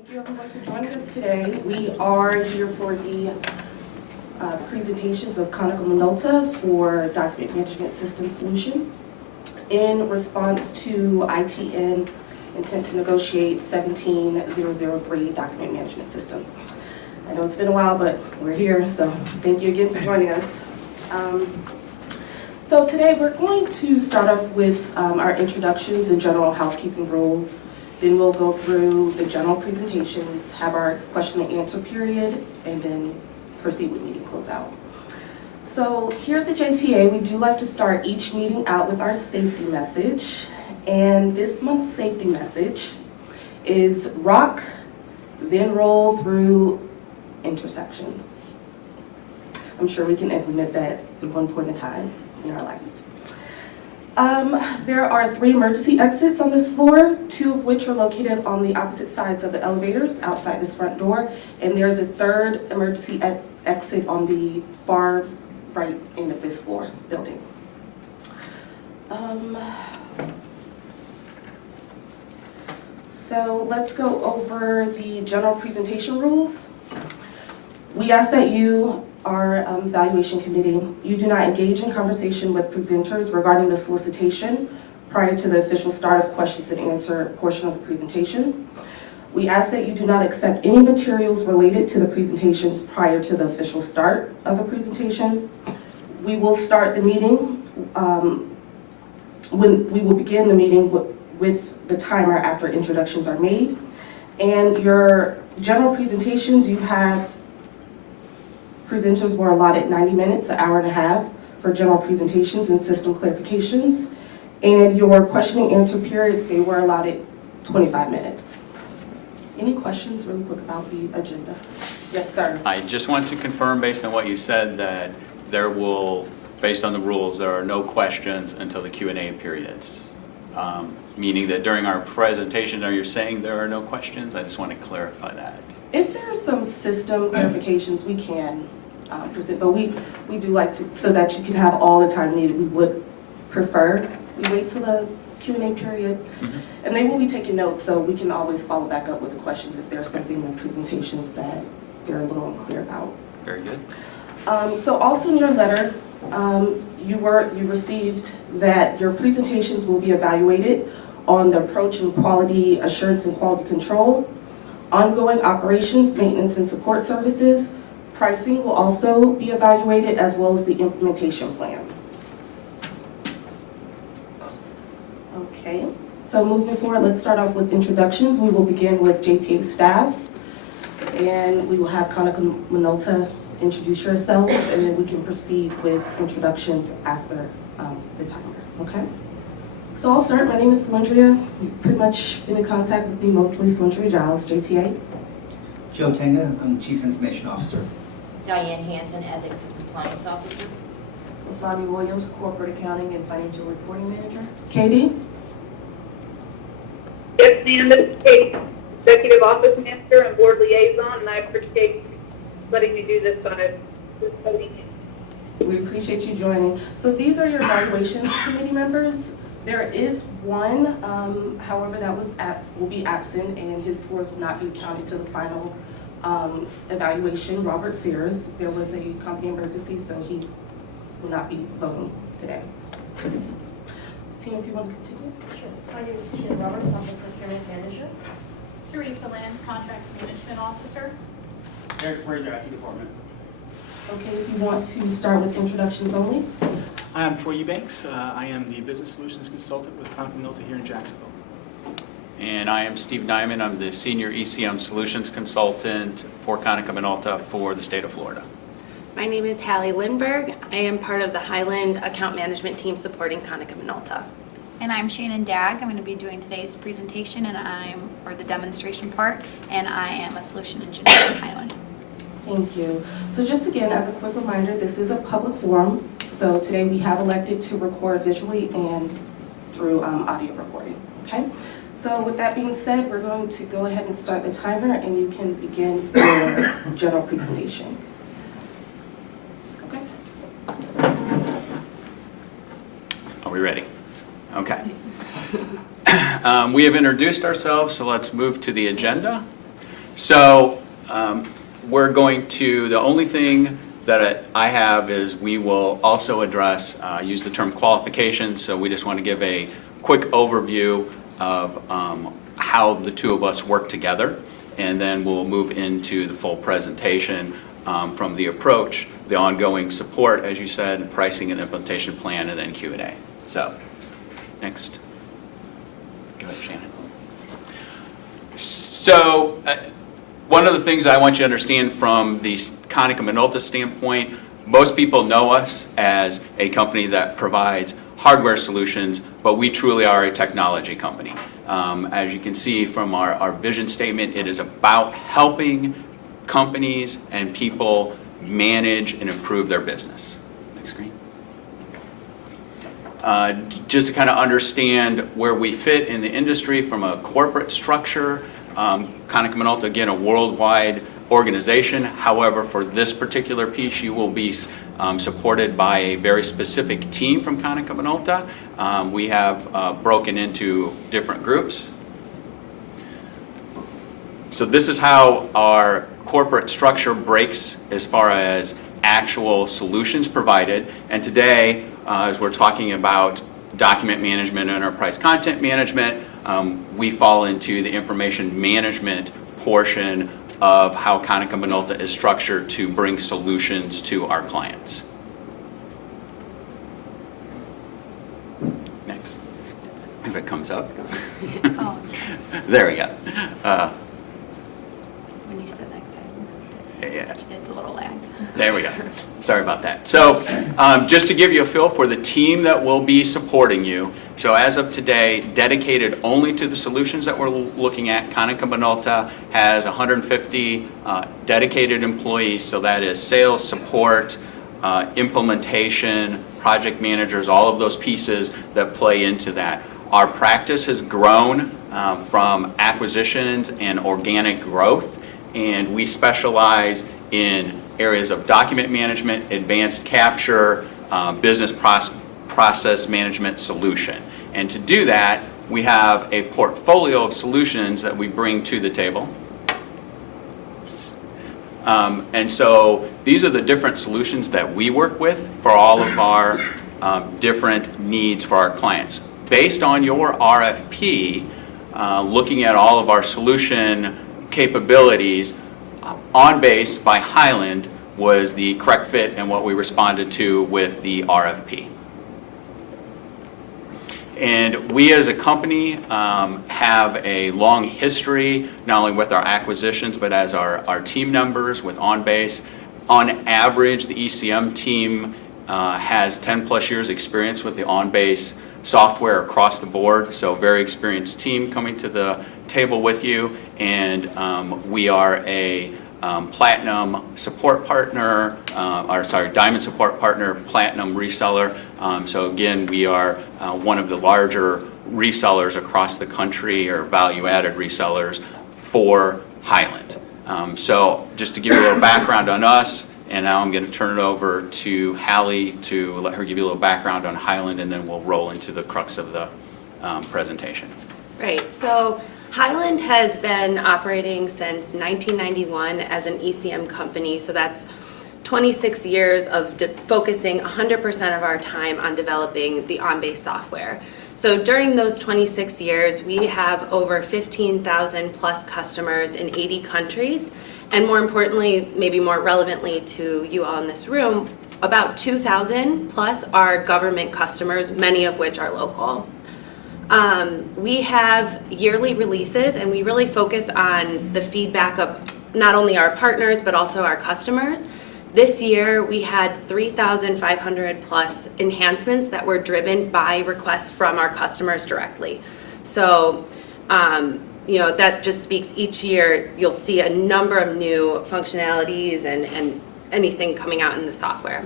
Thank you everyone for joining us today. We are here for the presentations of Konica Minolta for Document Management System Solution in response to ITN intent to negotiate 17003 Document Management System. I know it's been a while, but we're here, so thank you again for joining us. So today we're going to start off with our introductions and general housekeeping rules. Then we'll go through the general presentations, have our question and answer period, and then proceed with meeting closeout. So here at the JTA, we do like to start each meeting out with our safety message. And this month's safety message is rock, then roll through intersections. I'm sure we can implement that at one point in time in our life. There are 3 emergency exits on this floor, 2 of which are located on the opposite sides of the elevators outside this front door, and there's a 3rd emergency exit on the far right end of this floor building. So let's go over the general presentation rules. We ask that you, our evaluation committee, you do not engage in conversation with presenters regarding the solicitation prior to the official start of questions and answer portion of the presentation. We ask that you do not accept any materials related to the presentations prior to the official start of the presentation. We will start the meeting, we will begin the meeting with the timer after introductions are made. And your general presentations, you have presenters were allotted 90 minutes, an hour and a half for general presentations and system clarifications. And your question and answer period, they were allotted 25 minutes. Any questions really quick about the agenda? Yes, sir. I just want to confirm based on what you said that there will, based on the rules, there are no questions until the Q&A periods. Meaning that during our presentation, are you saying there are no questions? I just want to clarify that. If there are some system clarifications, we can present, but we do like to, so that you can have all the time needed, we would prefer we wait till the Q&A period. Mm-hmm. And they will be taking notes, so we can always follow back up with the questions if there's something in the presentations that they're a little unclear about. Very good. So also in your letter, you received that your presentations will be evaluated on the approach in quality assurance and quality control, ongoing operations, maintenance, and support services. Pricing will also be evaluated, as well as the implementation plan. Okay, so moving forward, let's start off with introductions. We will begin with JTA staff, and we will have Konica Minolta introduce yourselves, and then we can proceed with introductions after the timer, okay? So I'll start. My name is Salundria. You've pretty much been in contact with me mostly. Salundria Giles, JTA. Joe Tenga, I'm the Chief Information Officer. Diane Hansen, Ethics and Compliance Officer. Lasani Williams, Corporate Accounting and Financial Reporting Manager. Katie. Yes, ma'am, this is Katie, Executive Office Manager and Board Liaison, and I appreciate you letting me do this podium. We appreciate you joining. So these are your evaluation committee members. There is one, however, that will be absent, and his scores will not be counted to the final evaluation. Robert Sears. There was a company emergency, so he will not be voting today. Tina, if you want to continue. Sure. My name is Tina Roberts. I'm the Procurement Manager. Teresa Land, Contracts Management Officer. Eric Fraser, IT Department. Okay, if you want to start with introductions only. I am Troy Eubanks. I am the Business Solutions Consultant with Konica Minolta here in Jacksonville. And I am Steve Diamond. I'm the Senior ECM Solutions Consultant for Konica Minolta for the state of Florida. My name is Hallie Lindberg. I am part of the Highland Account Management Team supporting Konica Minolta. And I'm Shannon Dagg. I'm going to be doing today's presentation or the demonstration part, and I am a solution engineer at Highland. Thank you. So just again, as a quick reminder, this is a public forum. So today we have elected to record visually and through audio recording, okay? So with that being said, we're going to go ahead and start the timer, and you can begin your general presentations. Okay? Are we ready? Okay. We have introduced ourselves, so let's move to the agenda. So we're going to, the only thing that I have is we will also address, use the term qualifications, so we just want to give a quick overview of how the two of us work together, and then we'll move into the full presentation from the approach, the ongoing support, as you said, pricing and implementation plan, and then Q&A. So, next. Go ahead, Shannon. So, one of the things I want you to understand from the Konica Minolta standpoint, most people know us as a company that provides hardware solutions, but we truly are a technology company. As you can see from our vision statement, it is about helping companies and people manage and improve their business. Next screen. Just to kind of understand where we fit in the industry from a corporate structure, Konica Minolta, again, a worldwide organization. However, for this particular piece, you will be supported by a very specific team from Konica Minolta. We have broken into different groups. So this is how our corporate structure breaks as far as actual solutions provided. And today, as we're talking about document management and enterprise content management, we fall into the information management portion of how Konica Minolta is structured to bring solutions to our clients. Next. If it comes up. Oh, There we go. when you said next, I moved it. Yeah. It's a little lag. There we go. Sorry about that. So just to give you a feel for the team that will be supporting you, so as of today, dedicated only to the solutions that we're looking at, Konica Minolta has 150 dedicated employees, so that is sales, support, implementation, project managers, all of those pieces that play into that. Our practice has grown from acquisitions and organic growth, and we specialize in areas of document management, advanced capture, business process management solution. And to do that, we have a portfolio of solutions that we bring to the table. And so these are the different solutions that we work with for all of our different needs for our clients. Based on your RFP, looking at all of our solution capabilities, OnBase by Highland was the correct fit and what we responded to with the RFP. And we as a company have a long history, not only with our acquisitions, but as our team members with OnBase. On average, the ECM team has 10 plus years experience with the OnBase software across the board, so very experienced team coming to the table with you, and we are a platinum support partner, diamond support partner, platinum reseller. So again, we are one of the larger resellers across the country, or value-added resellers for Highland. So just to give you a little background on us, and now I'm going to turn it over to Hallie to let her give you a little background on Highland, and then we'll roll into the crux of the presentation. Right, so Highland has been operating since 1991 as an ECM company, so that's 26 years of focusing 100% of our time on developing the OnBase software. So during those 26 years, we have over 15,000 plus customers in 80 countries, and more importantly, maybe more relevantly to you all in this room, about 2,000 plus are government customers, many of which are local. We have yearly releases, and we really focus on the feedback of not only our partners, but also our customers. This year, we had 3,500 plus enhancements that were driven by requests from our customers directly. So, that just speaks each year, you'll see a number of new functionalities and anything coming out in the software.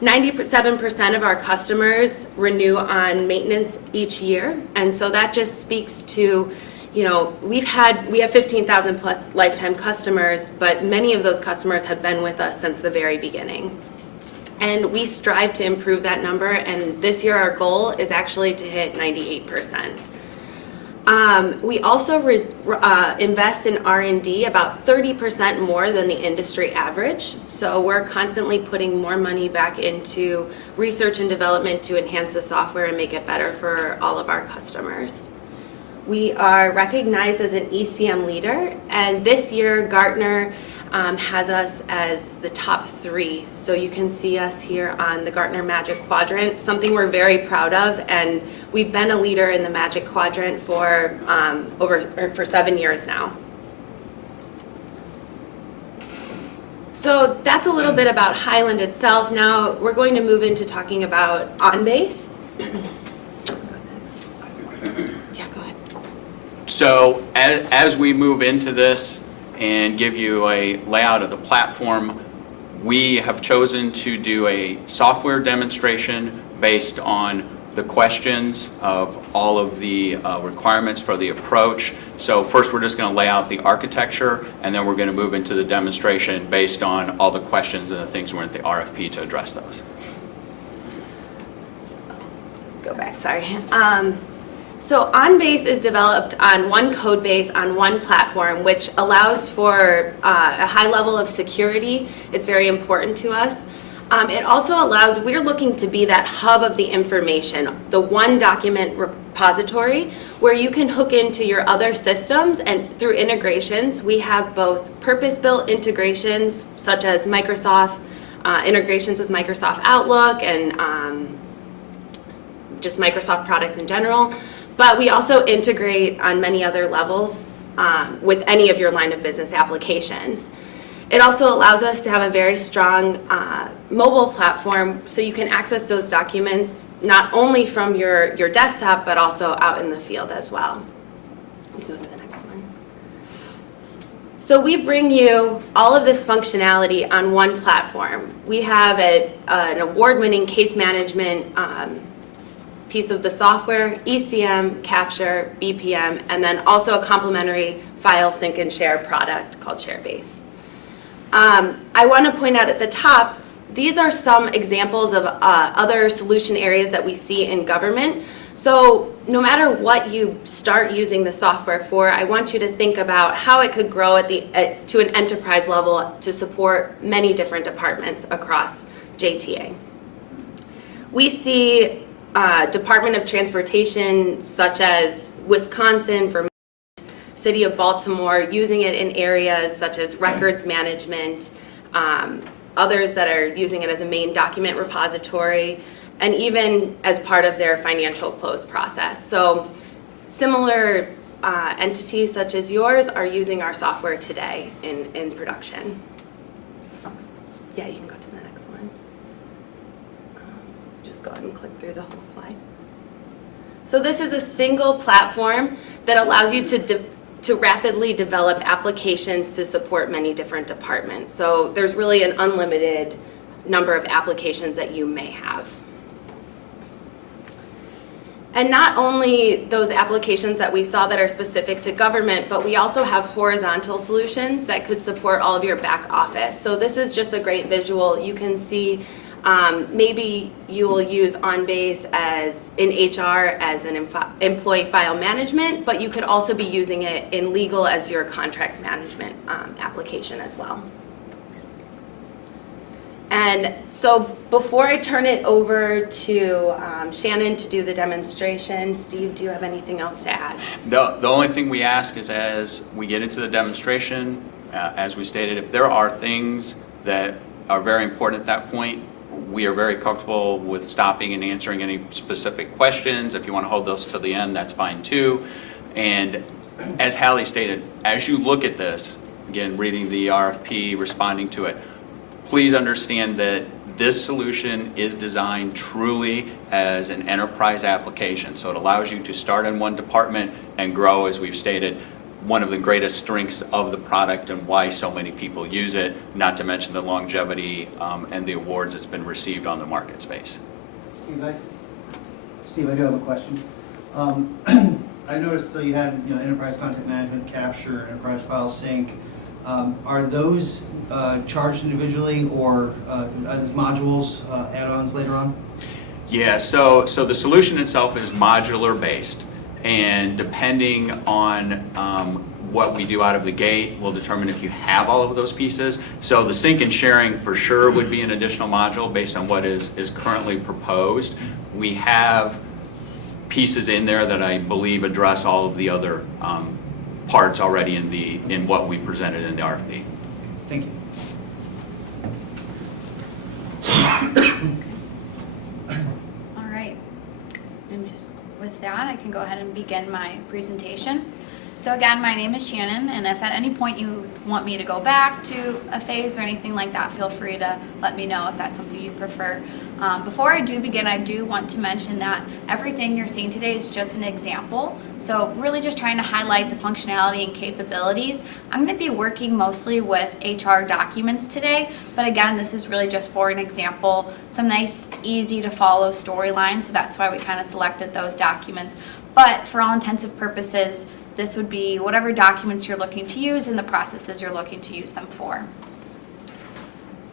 97% of our customers renew on maintenance each year, and so that just speaks to, we have 15,000 plus lifetime customers, but many of those customers have been with us since the very beginning. And we strive to improve that number, and this year our goal is actually to hit 98%. We also invest in R&D about 30% more than the industry average. So we're constantly putting more money back into research and development to enhance the software and make it better for all of our customers. We are recognized as an ECM leader, and this year Gartner has us as the top 3. So you can see us here on the Gartner Magic Quadrant, something we're very proud of, and we've been a leader in the Magic Quadrant for 7 years now. So that's a little bit about Highland itself. Now we're going to move into talking about OnBase. Yeah, go ahead. So as we move into this and give you a layout of the platform, we have chosen to do a software demonstration based on the questions of all of the requirements for the approach. So first we're just going to lay out the architecture, and then we're going to move into the demonstration based on all the questions and the things we're in the RFP to address those. Go back, sorry. So OnBase is developed on one code base on one platform, which allows for a high level of security. It's very important to us. It also allows, we're looking to be that hub of the information, the one document repository where you can hook into your other systems, and through integrations, we have both purpose-built integrations such as Microsoft, integrations with Microsoft Outlook and just Microsoft products in general. But we also integrate on many other levels with any of your line of business applications. It also allows us to have a very strong mobile platform so you can access those documents not only from your desktop but also out in the field as well. You go to the next one. So we bring you all of this functionality on one platform. We have an award-winning case management piece of the software, ECM, Capture, BPM, and then also a complementary file sync and share product called ShareBase. I want to point out at the top, these are some examples of other solution areas that we see in government. So no matter what you start using the software for, I want you to think about how it could grow to an enterprise level to support many different departments across JTA. We see Department of Transportation such as Wisconsin, Vermont, City of Baltimore using it in areas such as records management, others that are using it as a main document repository, and even as part of their financial close process. So similar entities such as yours are using our software today in production. Yeah, you can go to the next one. Just go ahead and click through the whole slide. So this is a single platform that allows you to rapidly develop applications to support many different departments. So there's really an unlimited number of applications that you may have. And not only those applications that we saw that are specific to government, but we also have horizontal solutions that could support all of your back office. So this is just a great visual. You can see maybe you will use OnBase as in HR as an employee file management, but you could also be using it in legal as your contracts management application as well. And so before I turn it over to Shannon to do the demonstration, Steve, do you have anything else to add? The only thing we ask is as we get into the demonstration, as we stated, if there are things that are very important at that point, we are very comfortable with stopping and answering any specific questions. If you want to hold those to the end, that's fine too. And as Hallie stated, as you look at this, again, reading the RFP, responding to it, please understand that this solution is designed truly as an enterprise application. So it allows you to start in one department and grow, as we've stated, one of the greatest strengths of the product and why so many people use it, not to mention the longevity and the awards it's been received on the market space. Steve, I do have a question. I noticed that you had enterprise content management, capture, enterprise file sync. Are those charged individually or as modules, add-ons later on? Yeah, so the solution itself is modular based. And depending on what we do out of the gate will determine if you have all of those pieces. So the sync and sharing for sure would be an additional module based on what is currently proposed. We have pieces in there that I believe address all of the other parts already in what we presented in the RFP. Thank you. All right. And just with that, I can go ahead and begin my presentation. So again, my name is Shannon, and if at any point you want me to go back to a phase or anything like that, feel free to let me know if that's something you prefer. Before I do begin, I do want to mention that everything you're seeing today is just an example. So really just trying to highlight the functionality and capabilities. I'm going to be working mostly with HR documents today, but again, this is really just for an example, some nice, easy to follow storylines, so that's why we kind of selected those documents. But for all intensive purposes, this would be whatever documents you're looking to use and the processes you're looking to use them for.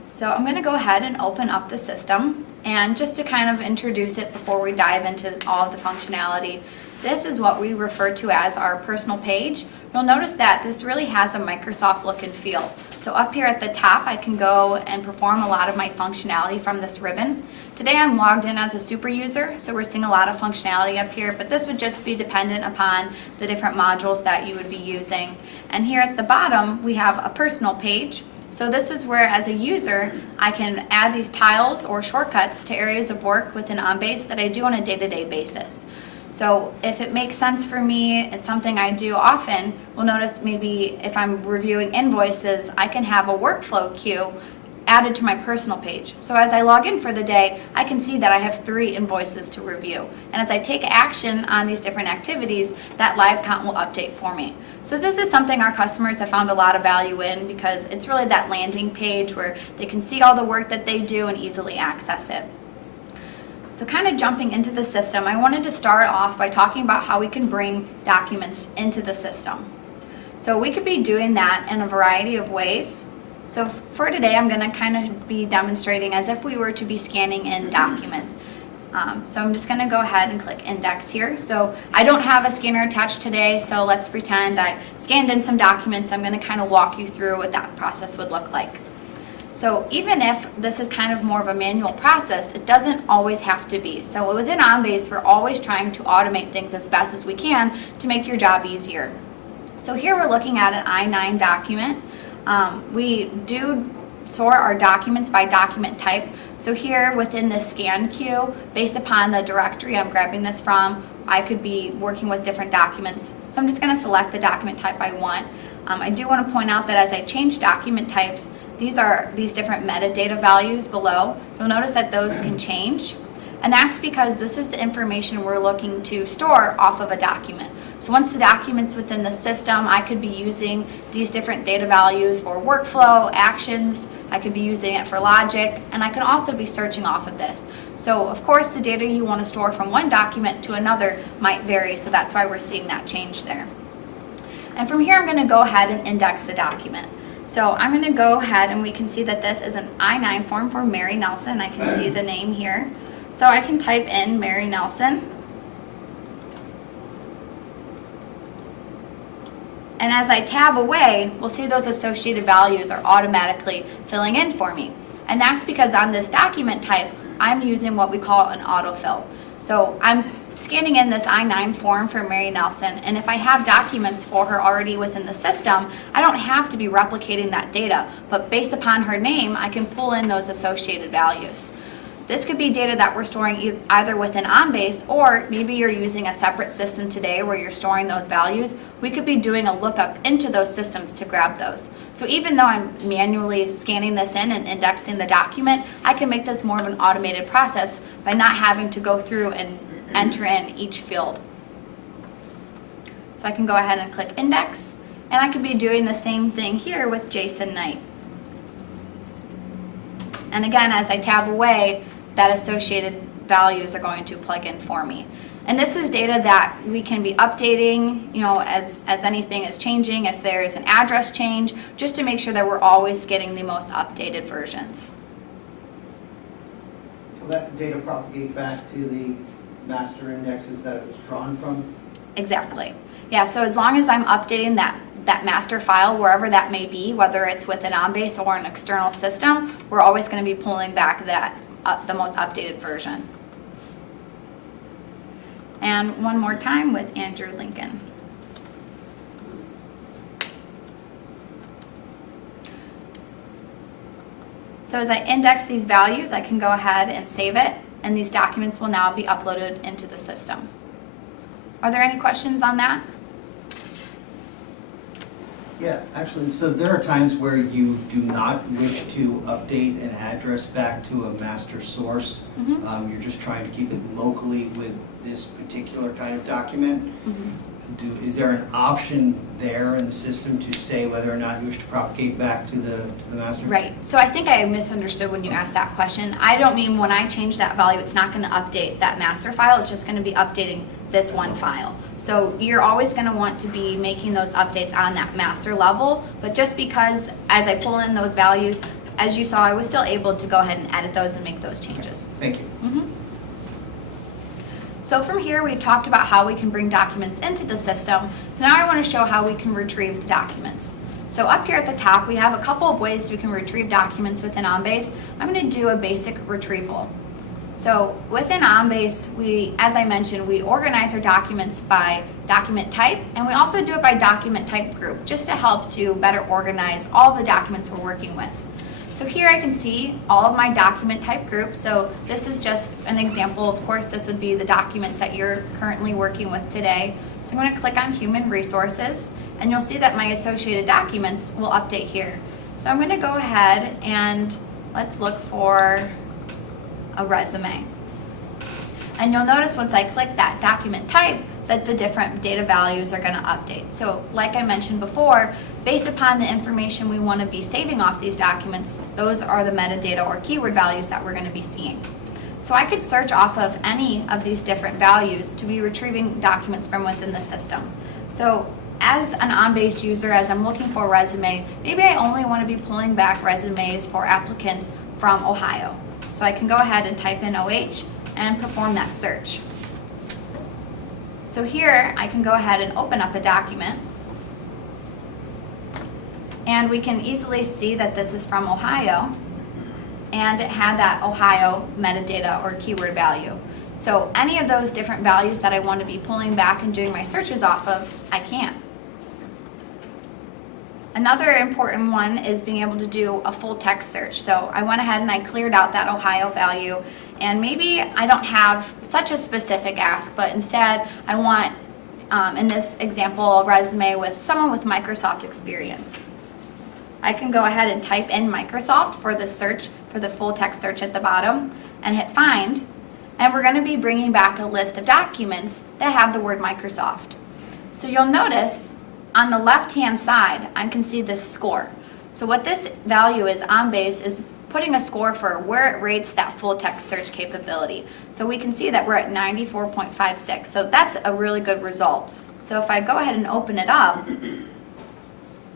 So I'm going to go ahead and open up the system, and just to kind of introduce it before we dive into all of the functionality, this is what we refer to as our personal page. You'll notice that this really has a Microsoft look and feel. So up here at the top, I can go and perform a lot of my functionality from this ribbon. Today I'm logged in as a super user, so we're seeing a lot of functionality up here, but this would just be dependent upon the different modules that you would be using. And here at the bottom, we have a personal page. So this is where, as a user, I can add these tiles or shortcuts to areas of work within OnBase that I do on a day-to-day basis. So if it makes sense for me, it's something I do often, we'll notice maybe if I'm reviewing invoices, I can have a workflow queue added to my personal page. So as I log in for the day, I can see that I have 3 invoices to review. And as I take action on these different activities, that live count will update for me. So this is something our customers have found a lot of value in, because it's really that landing page where they can see all the work that they do and easily access it. So kind of jumping into the system, I wanted to start off by talking about how we can bring documents into the system. So we could be doing that in a variety of ways. So for today, I'm going to kind of be demonstrating as if we were to be scanning in documents. So I'm just going to go ahead and click index here. So I don't have a scanner attached today, so let's pretend I scanned in some documents. I'm going to kind of walk you through what that process would look like. So even if this is kind of more of a manual process, it doesn't always have to be. So within OnBase, we're always trying to automate things as best as we can to make your job easier. So here we're looking at an I-9 document. We do sort our documents by document type. So here within the scan queue, based upon the directory I'm grabbing this from, I could be working with different documents. So I'm just going to select the document type I want. I do want to point out that as I change document types, these are these different metadata values below. You'll notice that those can change. And that's because this is the information we're looking to store off of a document. So once the document's within the system, I could be using these different data values for workflow, actions, I could be using it for logic, and I can also be searching off of this. So of course the data you want to store from one document to another might vary, so that's why we're seeing that change there. And from here I'm going to go ahead and index the document. So I'm going to go ahead and we can see that this is an I-9 form for Mary Nelson. I can see the name here. So I can type in Mary Nelson. And as I tab away, we'll see those associated values are automatically filling in for me. And that's because on this document type, I'm using what we call an autofill. So I'm scanning in this I-9 form for Mary Nelson, and if I have documents for her already within the system, I don't have to be replicating that data, but based upon her name, I can pull in those associated values. This could be data that we're storing either within OnBase, or maybe you're using a separate system today where you're storing those values. We could be doing a lookup into those systems to grab those. So even though I'm manually scanning this in and indexing the document, I can make this more of an automated process by not having to go through and enter in each field. So I can go ahead and click index, and I could be doing the same thing here with Jason Knight. And again, as I tab away, that associated values are going to plug in for me. And this is data that we can be updating, as anything is changing, if there's an address change, just to make sure that we're always getting the most updated versions. Will that data propagate back to the master indexes that it was drawn from? Exactly. Yeah, so as long as I'm updating that master file, wherever that may be, whether it's within OnBase or an external system, we're always going to be pulling back the most updated version. And one more time with Andrew Lincoln. So as I index these values, I can go ahead and save it, and these documents will now be uploaded into the system. Are there any questions on that? Yeah, actually, so there are times where you do not wish to update an address back to a master source. Mhm. You're just trying to keep it locally with this particular kind of document. Is there an option there in the system to say whether or not you wish to propagate back to the master? Right, so I think I misunderstood when you asked that question. I don't mean when I change that value, it's not going to update that master file, it's just going to be updating this one file. So you're always going to want to be making those updates on that master level, but just because as I pull in those values, as you saw, I was still able to go ahead and edit those and make those changes. Thank you. So from here, we've talked about how we can bring documents into the system. So now I want to show how we can retrieve the documents. So up here at the top, we have a couple of ways we can retrieve documents within OnBase. I'm going to do a basic retrieval. So within OnBase, as I mentioned, we organize our documents by document type, and we also do it by document type group, just to help to better organize all the documents we're working with. So here I can see all of my document type groups. So this is just an example. Of course, this would be the documents that you're currently working with today. So I'm going to click on Human Resources, and you'll see that my associated documents will update here. So I'm going to go ahead and let's look for a resume. And you'll notice once I click that document type that the different data values are going to update. So like I mentioned before, based upon the information we want to be saving off these documents, those are the metadata or keyword values that we're going to be seeing. So I could search off of any of these different values to be retrieving documents from within the system. So as an OnBase user, as I'm looking for a resume, maybe I only want to be pulling back resumes for applicants from Ohio. So I can go ahead and type in OH and perform that search. So here I can go ahead and open up a document, and we can easily see that this is from Ohio, and it had that Ohio metadata or keyword value. So any of those different values that I want to be pulling back and doing my searches off of, I can. Another important one is being able to do a full text search. So I went ahead and I cleared out that Ohio value, and maybe I don't have such a specific ask, but instead I want, in this example, a resume with someone with Microsoft experience. I can go ahead and type in Microsoft for the search, for the full text search at the bottom, and hit find, and we're going to be bringing back a list of documents that have the word Microsoft. So you'll notice on the left-hand side, I can see this score. So what this value is, OnBase is putting a score for where it rates that full text search capability. So we can see that we're at 94.56. So that's a really good result. So if I go ahead and open it up,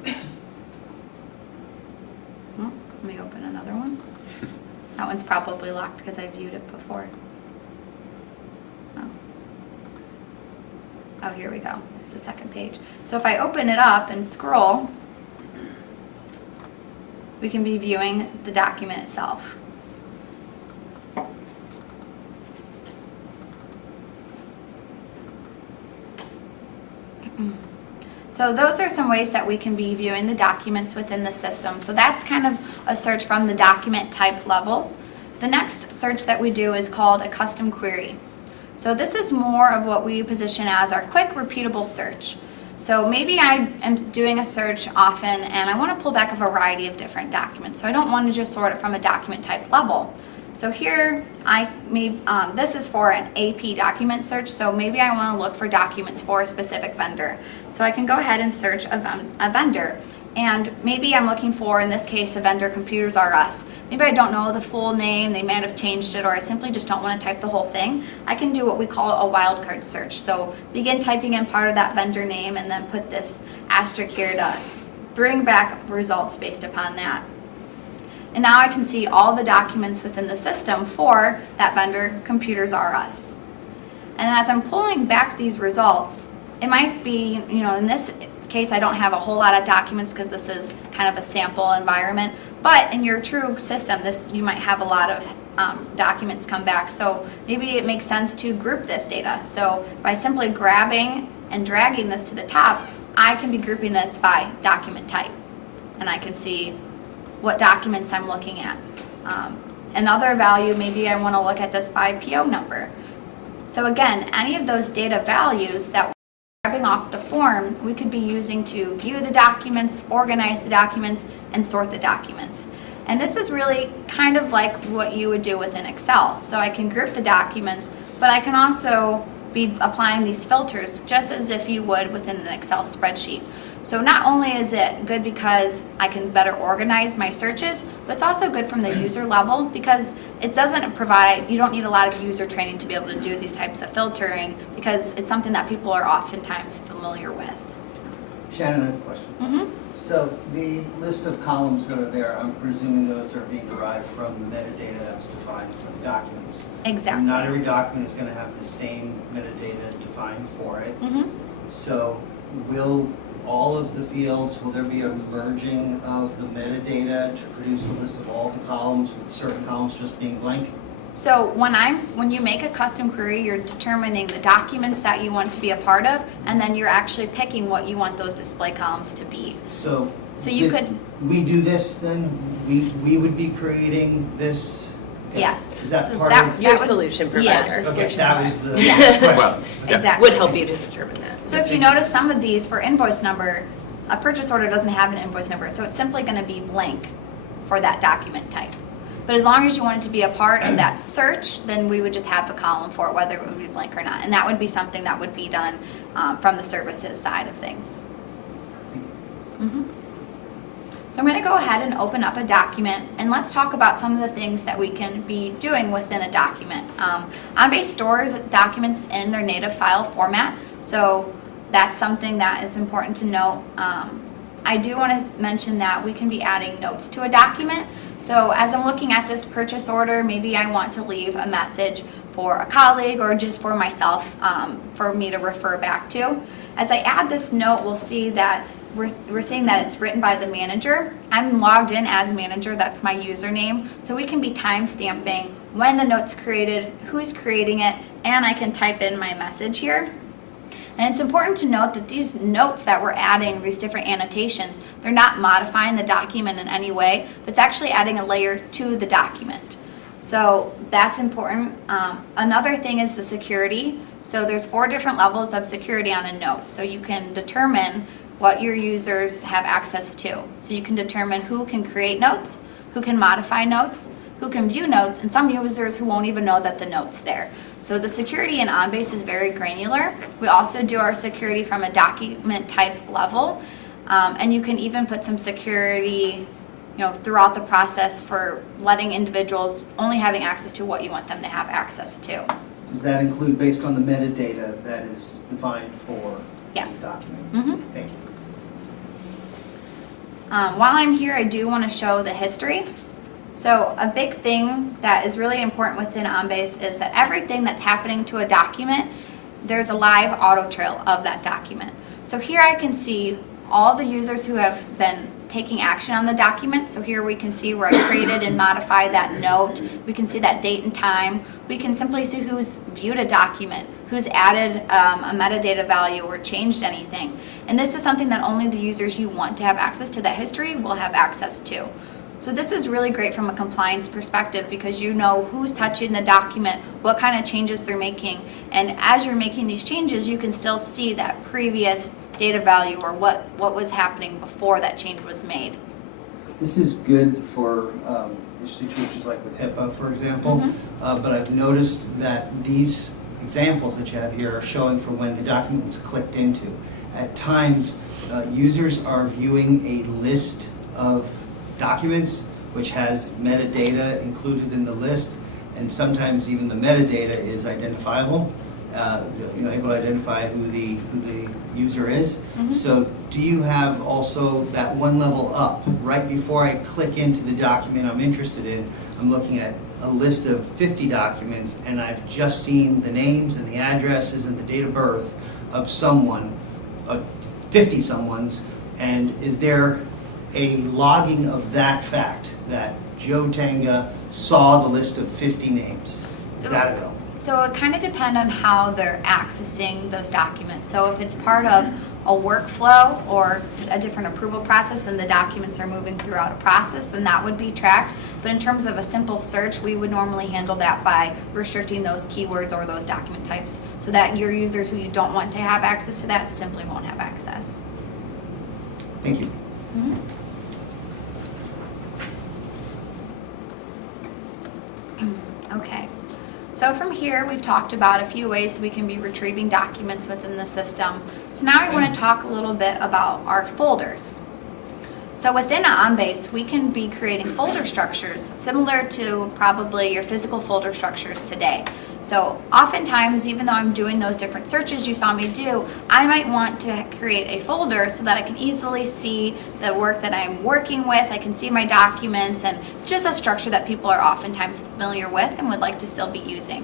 let me open another one. That one's probably locked because I viewed it before. Oh, here we go. It's the second page. So if I open it up and scroll, we can be viewing the document itself. So those are some ways that we can be viewing the documents within the system. So that's kind of a search from the document type level. The next search that we do is called a custom query. So this is more of what we position as our quick, repeatable search. So maybe I am doing a search often and I want to pull back a variety of different documents. So I don't want to just sort it from a document type level. So here, this is for an AP document search, so maybe I want to look for documents for a specific vendor. So I can go ahead and search a vendor. And maybe I'm looking for, in this case, a vendor Computers R Us. Maybe I don't know the full name, they might have changed it, or I simply just don't want to type the whole thing. I can do what we call a wildcard search. So begin typing in part of that vendor name and then put this asterisk here to bring back results based upon that. And now I can see all the documents within the system for that vendor Computers R Us. And as I'm pulling back these results, it might be, you know, in this case, I don't have a whole lot of documents because this is kind of a sample environment. But in your true system, you might have a lot of documents come back. So maybe it makes sense to group this data. So by simply grabbing and dragging this to the top, I can be grouping this by document type. And I can see what documents I'm looking at. Another value, maybe I want to look at this by PO number. So again, any of those data values that we're grabbing off the form, we could be using to view the documents, organize the documents, and sort the documents. And this is really kind of like what you would do within Excel. So I can group the documents, but I can also be applying these filters just as if you would within an Excel spreadsheet. So not only is it good because I can better organize my searches, but it's also good from the user level because it doesn't provide, you don't need a lot of user training to be able to do these types of filtering because it's something that people are oftentimes familiar with. Shannon, I have a question. Mm-hmm. So the list of columns that are there, I'm presuming those are being derived from the metadata that was defined for the documents. Exactly. And not every document is going to have the same metadata defined for it. Mm-hmm. So will all of the fields, will there be a merging of the metadata to produce a list of all the columns with certain columns just being blank? So when you make a custom query, you're determining the documents that you want to be a part of, and then you're actually picking what you want those display columns to be. So you this- could- we do this then? We would be creating this? Okay. Yes. Is that So part that- of? Your would- solution yeah, provider. the Okay, solution that was provider. the Yeah. next question. Well, yeah. Exactly. Would help you to determine that. So if you notice some of these for invoice number, a purchase order doesn't have an invoice number, so it's simply going to be blank for that document type. But as long as you want it to be a part of that search, then we would just have the column for it, whether it would be blank or not. And that would be something that would be done from the services side of things. Mm-hmm. So I'm going to go ahead and open up a document, and let's talk about some of the things that we can be doing within a document. OnBase stores documents in their native file format, so that's something that is important to note. I do want to mention that we can be adding notes to a document. So as I'm looking at this purchase order, maybe I want to leave a message for a colleague or just for myself for me to refer back to. As I add this note, we'll see that we're seeing that it's written by the manager. I'm logged in as manager, that's my username. So we can be time stamping when the note's created, who's creating it, and I can type in my message here. And it's important to note that these notes that we're adding, these different annotations, they're not modifying the document in any way, but it's actually adding a layer to the document. So that's important. Another thing is the security. So there's 4 different levels of security on a note. So you can determine what your users have access to. So you can determine who can create notes, who can modify notes, who can view notes, and some users who won't even know that the note's there. So the security in OnBase is very granular. We also do our security from a document type level, and you can even put some security, throughout the process for letting individuals only having access to what you want them to have access to. Does that include based on the metadata that is defined for Yes. the document? Mm-hmm. Thank you. While I'm here, I do want to show the history. So a big thing that is really important within OnBase is that everything that's happening to a document, there's a live auto trail of that document. So here I can see all the users who have been taking action on the document. So here we can see where I created and modified that note. We can see that date and time. We can simply see who's viewed a document, who's added a metadata value or changed anything. And this is something that only the users you want to have access to that history will have access to. So this is really great from a compliance perspective because you know who's touching the document, what kind of changes they're making, and as you're making these changes, you can still see that previous data value or what was happening before that change was made. This is good for situations like with HIPAA, for example, but I've noticed that these examples that you have here are showing for when the document was clicked into. At times, users are viewing a list of documents which has metadata included in the list, and sometimes even the metadata is identifiable, able to identify who the user is. So do you have also that one level up? Right before I click into the document I'm interested in, I'm looking at a list of 50 documents, and I've just seen the names and the addresses and the date of birth of someone, 50 someone's, and is there a logging of that fact, that Joe Tanga saw the list of 50 names? Is that available? So it kind of depends on how they're accessing those documents. So if it's part of a workflow or a different approval process and the documents are moving throughout a process, then that would be tracked. But in terms of a simple search, we would normally handle that by restricting those keywords or those document types so that your users who you don't want to have access to that simply won't have access. Thank you. Okay. So from here, we've talked about a few ways we can be retrieving documents within the system. So now I want to talk a little bit about our folders. So within OnBase, we can be creating folder structures similar to probably your physical folder structures today. So oftentimes, even though I'm doing those different searches you saw me do, I might want to create a folder so that I can easily see the work that I'm working with. I can see my documents, and it's just a structure that people are oftentimes familiar with and would like to still be using.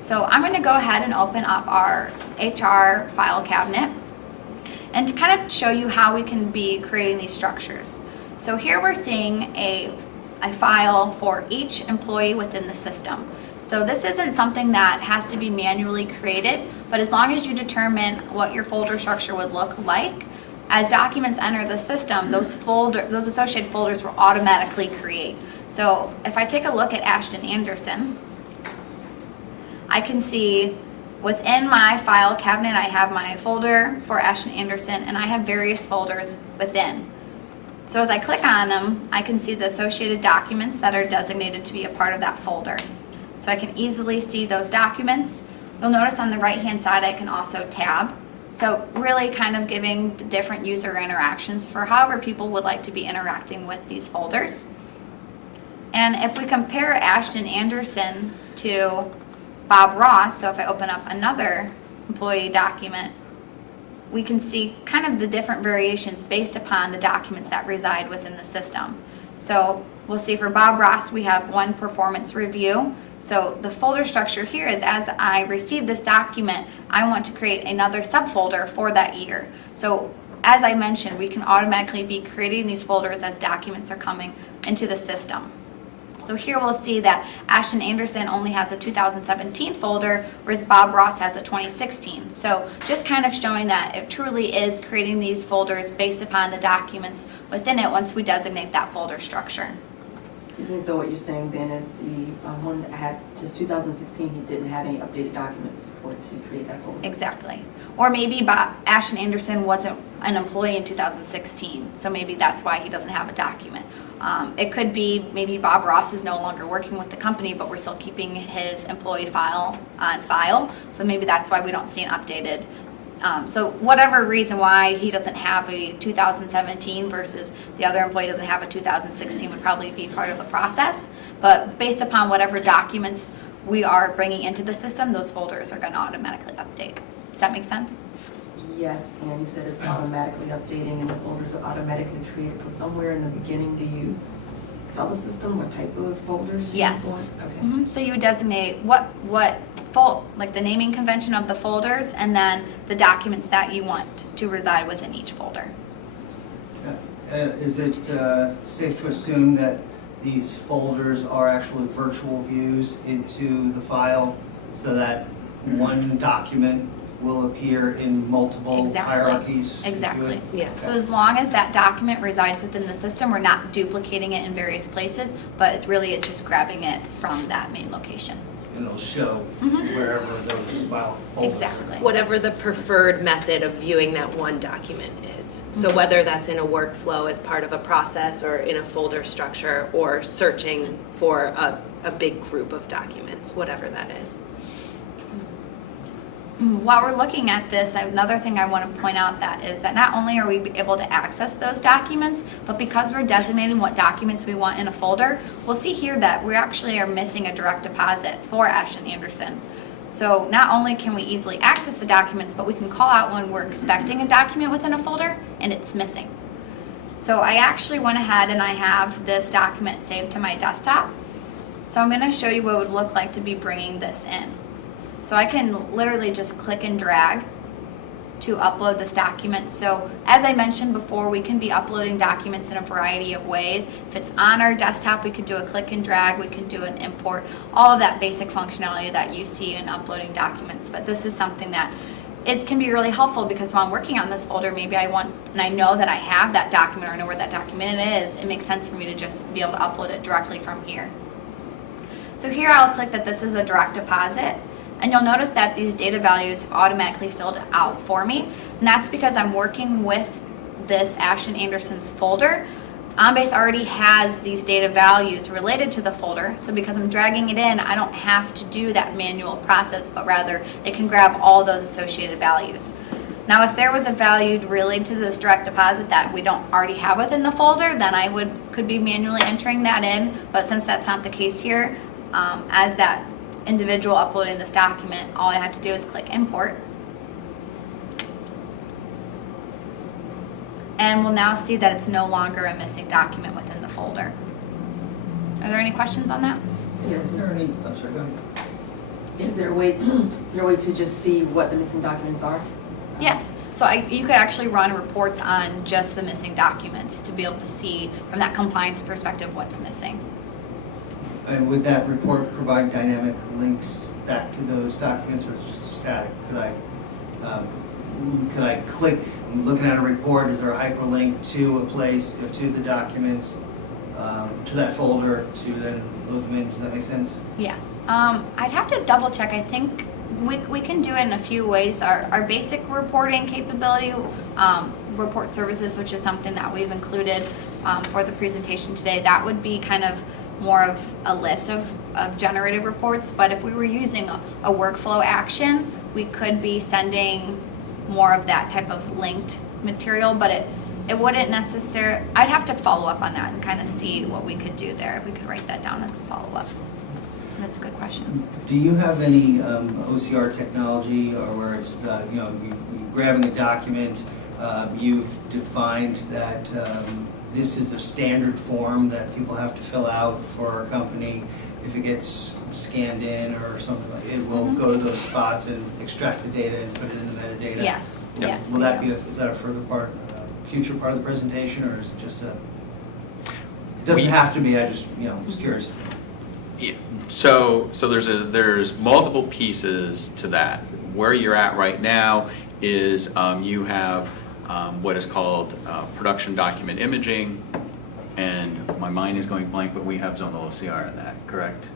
So I'm going to go ahead and open up our HR file cabinet and to kind of show you how we can be creating these structures. So here we're seeing a file for each employee within the system. So this isn't something that has to be manually created, but as long as you determine what your folder structure would look like, as documents enter the system, those associated folders will automatically create. So if I take a look at Ashton Anderson, I can see within my file cabinet, I have my folder for Ashton Anderson, and I have various folders within. So as I click on them, I can see the associated documents that are designated to be a part of that folder. So I can easily see those documents. You'll notice on the right-hand side, I can also tab. So really kind of giving the different user interactions for however people would like to be interacting with these folders. And if we compare Ashton Anderson to Bob Ross, so if I open up another employee document, we can see kind of the different variations based upon the documents that reside within the system. So we'll see for Bob Ross, we have one performance review. So the folder structure here is as I receive this document, I want to create another subfolder for that year. So as I mentioned, we can automatically be creating these folders as documents are coming into the system. So here we'll see that Ashton Anderson only has a 2017 folder, whereas Bob Ross has a 2016. So just kind of showing that it truly is creating these folders based upon the documents within it once we designate that folder structure. Excuse me, so what you're saying then is the one that had just 2016, he didn't have any updated documents for it to create that folder? Exactly. Or maybe Ashton Anderson wasn't an employee in 2016, so maybe that's why he doesn't have a document. It could be maybe Bob Ross is no longer working with the company, but we're still keeping his employee file on file, so maybe that's why we don't see an updated. So whatever reason why he doesn't have a 2017 versus the other employee doesn't have a 2016 would probably be part of the process. But based upon whatever documents we are bringing into the system, those folders are going to automatically update. Does that make sense? Yes, and you said it's automatically updating and the folders are automatically created. So somewhere in the beginning, do you tell the system what type of folders you Yes. want? Okay. Mm-hmm. So you would designate like the naming convention of the folders and then the documents that you want to reside within each folder. Is it safe to assume that these folders are actually virtual views into the file so that one document will appear in multiple Exactly. hierarchies? Exactly. Yeah. So as long as that document resides within the system, we're not duplicating it in various places, but it's just grabbing it from that main location. And it'll show Mhm. wherever those file folders. Exactly. Whatever the preferred method of viewing that one document is. So whether that's in a workflow as part of a process or in a folder structure or searching for a big group of documents, whatever that is. While we're looking at this, another thing I want to point out that is that not only are we able to access those documents, but because we're designating what documents we want in a folder, we'll see here that we actually are missing a direct deposit for Ashton Anderson. So not only can we easily access the documents, but we can call out when we're expecting a document within a folder and it's missing. So I actually went ahead and I have this document saved to my desktop. So I'm going to show you what it would look like to be bringing this in. So I can literally just click and drag to upload this document. So as I mentioned before, we can be uploading documents in a variety of ways. If it's on our desktop, we could do a click and drag, we can do an import, all of that basic functionality that you see in uploading documents. But this is something that it can be really helpful because while I'm working on this folder, maybe I want, and I know that I have that document or I know where that document is, it makes sense for me to just be able to upload it directly from here. So here I'll click that this is a direct deposit, and you'll notice that these data values have automatically filled out for me, and that's because I'm working with this Ashton Anderson's folder. OnBase already has these data values related to the folder, so because I'm dragging it in, I don't have to do that manual process, but rather it can grab all those associated values. Now, if there was a value related to this direct deposit that we don't already have within the folder, then I could be manually entering that in, but since that's not the case here, as that individual uploading this document, all I have to do is click import. And we'll now see that it's no longer a missing document within the folder. Are there any questions on that? Is there any, I'm sorry, go ahead. Is there a way to just see what the missing documents are? Yes. So you could actually run reports on just the missing documents to be able to see from that compliance perspective what's missing. And would that report provide dynamic links back to those documents, or is it just a static? Could I click, I'm looking at a report, is there a hyperlink to a place, to the documents, to that folder, to then load them in? Does that make sense? Yes. I'd have to double check. I think we can do it in a few ways. Our basic reporting capability, report services, which is something that we've included for the presentation today, that would be kind of more of a list of generated reports. But if we were using a workflow action, we could be sending more of that type of linked material, but it wouldn't necessarily, I'd have to follow up on that and kind of see what we could do there, if we could write that down as a follow-up. That's a good question. Do you have any OCR technology, or where it's, you're grabbing a document, you've defined that this is a standard form that people have to fill out for our company. If it gets scanned in or something like it will go to those spots and extract the data and put it in the metadata? Yes. Yep. Yes. Will that be, is that a further part, future part of the presentation, or is it just a, it doesn't have to be, I just, was curious. Yeah. So there's multiple pieces to that. Where you're at right now is you have what is called production document imaging, and my mind is going blank, but we have zonal OCR in that, correct?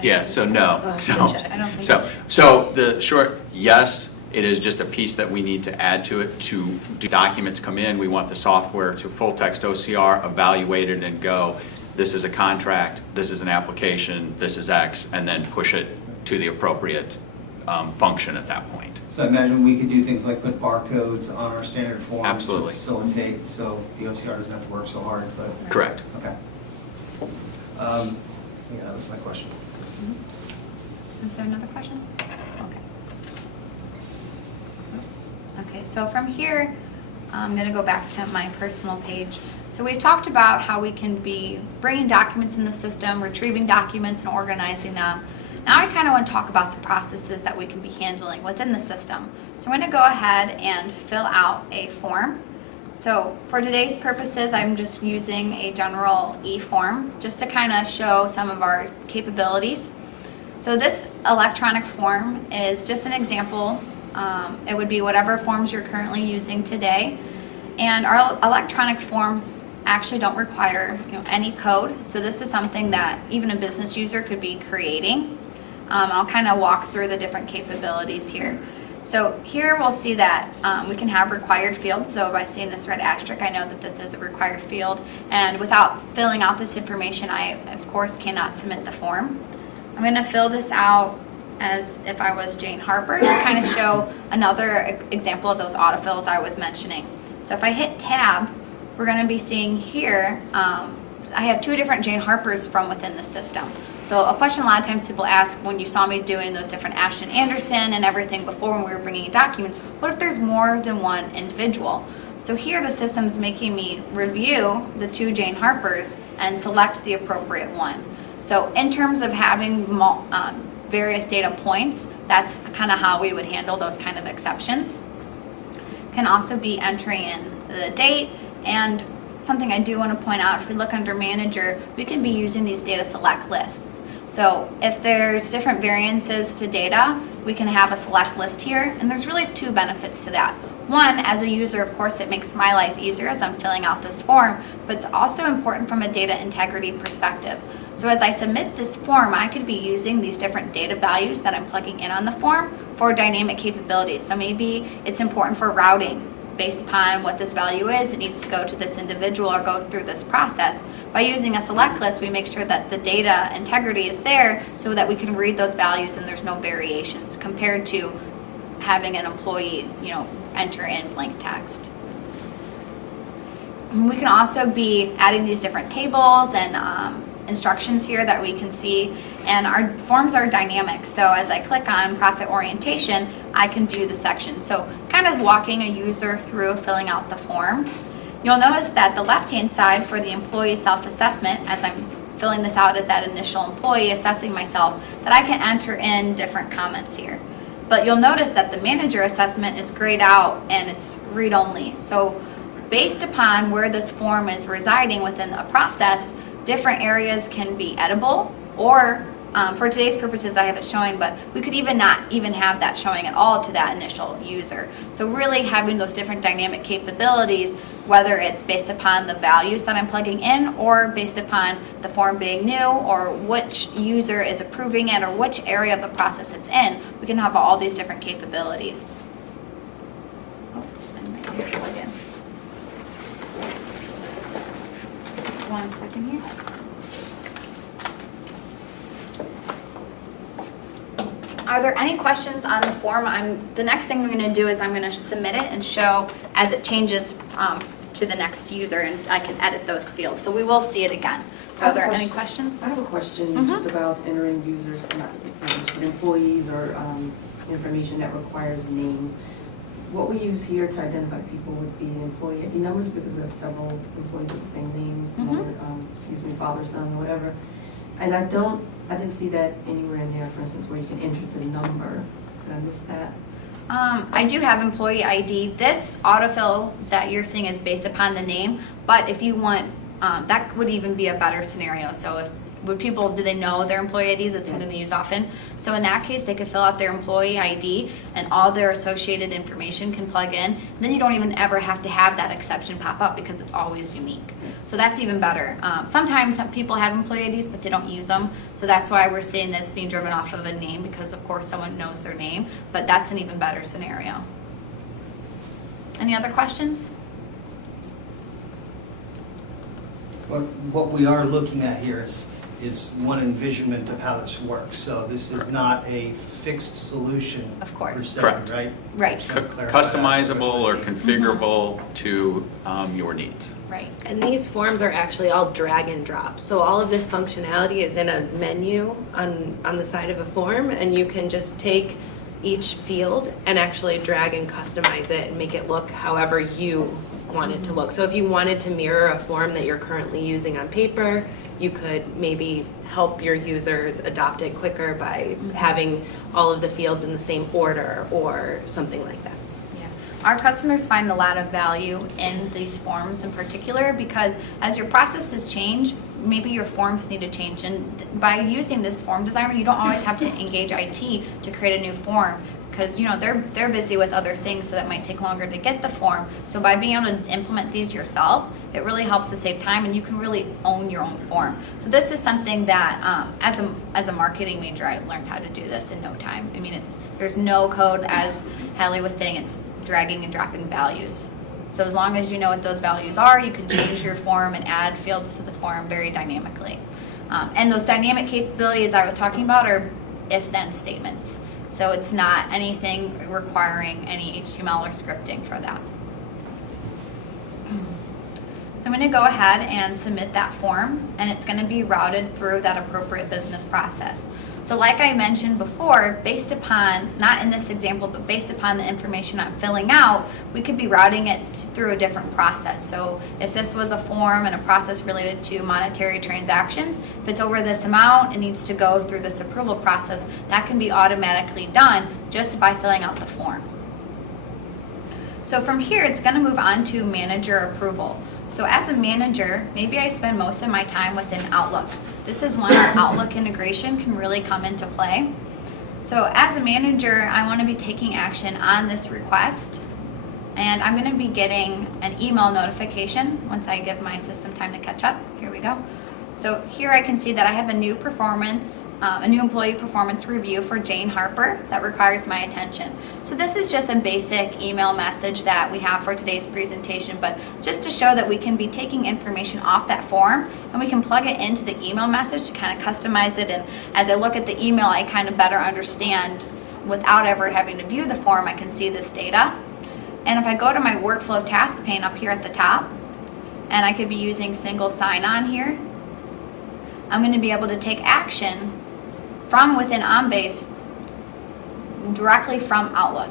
Yeah, so no. I don't think so. So the short, yes, it is just a piece that we need to add to it. To do documents come in, we want the software to full text OCR, evaluate it and go, this is a contract, this is an application, this is X, and then push it to the appropriate function at that point. So I imagine we could do things like put barcodes on our standard forms. Absolutely. To facilitate, so the OCR doesn't have to work so hard, but. Correct. Okay. Yeah, that was my question. Is there another question? Okay. Oops. Okay, so from here, I'm going to go back to my personal page. So we've talked about how we can be bringing documents in the system, retrieving documents, and organizing them. Now I kind of want to talk about the processes that we can be handling within the system. So I'm going to go ahead and fill out a form. So for today's purposes, I'm just using a general e-form just to kind of show some of our capabilities. So this electronic form is just an example. It would be whatever forms you're currently using today. And our electronic forms actually don't require any code. So this is something that even a business user could be creating. I'll kind of walk through the different capabilities here. So here we'll see that we can have required fields. So by seeing this red asterisk, I know that this is a required field. And without filling out this information, I, of course, cannot submit the form. I'm going to fill this out as if I was Jane Harper to kind of show another example of those autofills I was mentioning. So if I hit tab, we're going to be seeing here, I have two different Jane Harpers from within the system. So a question a lot of times people ask when you saw me doing those different Ashton Anderson and everything before when we were bringing in documents, what if there's more than one individual? So here the system's making me review the two Jane Harpers and select the appropriate one. So in terms of having various data points, that's kind of how we would handle those kind of exceptions. Can also be entering in the date, and something I do want to point out, if we look under manager, we can be using these data select lists. So if there's different variances to data, we can have a select list here, and there's really two benefits to that. One, as a user, of course, it makes my life easier as I'm filling out this form, but it's also important from a data integrity perspective. So as I submit this form, I could be using these different data values that I'm plugging in on the form for dynamic capabilities. So maybe it's important for routing. Based upon what this value is, it needs to go to this individual or go through this process. By using a select list, we make sure that the data integrity is there so that we can read those values and there's no variations compared to having an employee, enter in blank text. And we can also be adding these different tables and instructions here that we can see, and our forms are dynamic. So as I click on profit orientation, I can view the section. So kind of walking a user through filling out the form. You'll notice that the left-hand side for the employee self-assessment, as I'm filling this out as that initial employee assessing myself, that I can enter in different comments here. But you'll notice that the manager assessment is grayed out and it's read-only. So based upon where this form is residing within a process, different areas can be editable, or for today's purposes I have it showing, but we could even not even have that showing at all to that initial user. So really having those different dynamic capabilities, whether it's based upon the values that I'm plugging in or based upon the form being new or which user is approving it or which area of the process it's in, we can have all these different capabilities. Oh, I might need to plug in. 1 second here. Are there any questions on the form? The next thing I'm going to do is I'm going to submit it and show as it changes to the next user, and I can edit those fields. So we will see it again. Are there any questions? I have a question Mhm. just about entering users, not employees or information that requires names. What we use here to identify people would be employee ID numbers, because we have several employees with the same names, father, son, whatever. And I didn't see that anywhere in there, for instance, where you can enter the number. Did I miss that? I do have employee ID. This autofill that you're seeing is based upon the name, but if you want, that would even be a better scenario. So do they know their employee IDs? It's something they use often. So in that case, they could fill out their employee ID and all their associated information can plug in. And then you don't even ever have to have that exception pop up because it's always unique. So that's even better. Sometimes some people have employee IDs, but they don't use them. So that's why we're seeing this being driven off of a name, because of course someone knows their name, but that's an even better scenario. Any other questions? What we are looking at here is one envisionment of how this works. So this is not a fixed solution. Of course. Per se, Correct. right? Right. Just wanna clarify that. Customizable or configurable to your needs. Right. And these forms are actually all drag and drop. So all of this functionality is in a menu on the side of a form, and you can just take each field and actually drag and customize it and make it look however you want it to look. So if you wanted to mirror a form that you're currently using on paper, you could maybe help your users adopt it quicker by having all of the fields in the same order or something like that. Our customers find a lot of value in these forms in particular, because as your processes change, maybe your forms need to change. And by using this form designer, you don't always have to engage IT to create a new form, because they're busy with other things, so that might take longer to get the form. So by being able to implement these yourself, it really helps to save time, and you can really own your own form. So this is something that as a marketing major, I learned how to do this in no time. I mean, there's no code, as Hallie was saying, it's dragging and dropping values. So as long as you know what those values are, you can change your form and add fields to the form very dynamically. And those dynamic capabilities I was talking about are if-then statements. So it's not anything requiring any HTML or scripting for that. So I'm going to go ahead and submit that form, and it's going to be routed through that appropriate business process. So like I mentioned before, based upon, not in this example, but based upon the information I'm filling out, we could be routing it through a different process. So if this was a form and a process related to monetary transactions, if it's over this amount, it needs to go through this approval process. That can be automatically done just by filling out the form. So from here, it's going to move on to manager approval. So as a manager, maybe I spend most of my time within Outlook. This is when our Outlook integration can really come into play. So as a manager, I want to be taking action on this request, and I'm going to be getting an email notification once I give my system time to catch up. Here we go. So here I can see that I have a new employee performance review for Jane Harper that requires my attention. So this is just a basic email message that we have for today's presentation, but just to show that we can be taking information off that form and we can plug it into the email message to kind of customize it. And as I look at the email, I kind of better understand without ever having to view the form, I can see this data. And if I go to my workflow task pane up here at the top, and I could be using single sign-on here, I'm going to be able to take action from within OnBase directly from Outlook.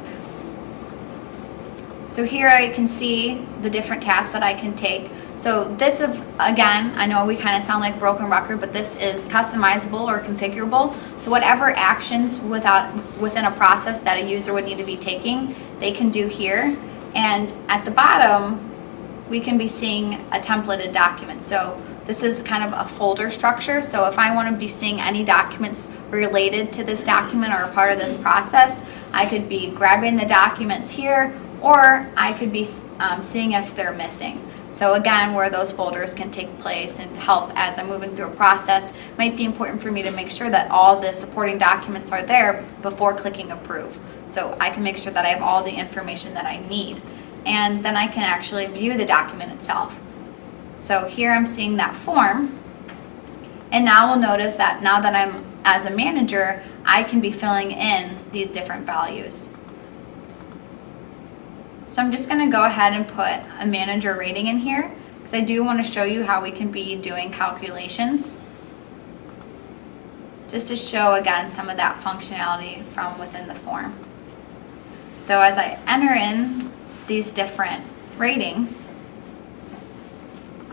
So here I can see the different tasks that I can take. So this again, I know we kind of sound like broken record, but this is customizable or configurable. So whatever actions within a process that a user would need to be taking, they can do here. And at the bottom, we can be seeing a templated document. So this is kind of a folder structure. So if I want to be seeing any documents related to this document or a part of this process, I could be grabbing the documents here, or I could be seeing if they're missing. So again, where those folders can take place and help as I'm moving through a process, it might be important for me to make sure that all the supporting documents are there before clicking approve. So I can make sure that I have all the information that I need. And then I can actually view the document itself. So here I'm seeing that form, and now we'll notice that now that I'm as a manager, I can be filling in these different values. So I'm just going to go ahead and put a manager rating in here because I do want to show you how we can be doing calculations. Just to show again some of that functionality from within the form. So as I enter in these different ratings,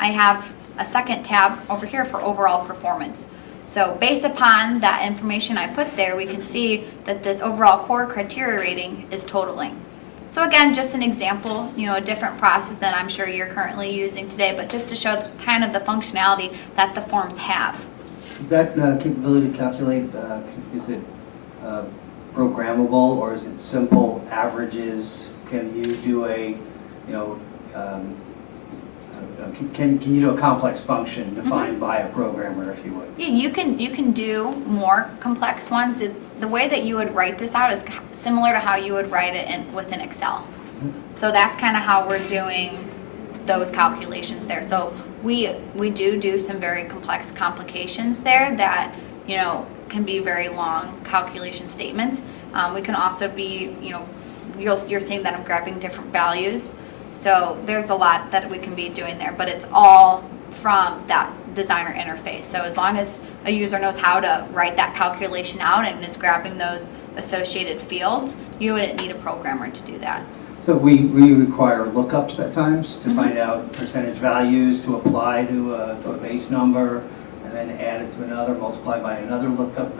I have a second tab over here for overall performance. So based upon that information I put there, we can see that this overall core criteria rating is totaling. So again, just an example, a different process than I'm sure you're currently using today, but just to show kind of the functionality that the forms have. Is that capability to calculate, is it programmable, or is it simple averages? Can you do can you do a complex function defined by a programmer, if you would? Yeah, you can do more complex ones. It's the way that you would write this out is similar to how you would write it within Excel. So that's kind of how we're doing those calculations there. So we do some very complex complications there that can be very long calculation statements. We can also be you're seeing that I'm grabbing different values. So there's a lot that we can be doing there, but it's all from that designer interface. So as long as a user knows how to write that calculation out and is grabbing those associated fields, you wouldn't need a programmer to do that. So we require lookups at times to find out percentage values to apply to a base number, and then add it to another, multiply by another lookup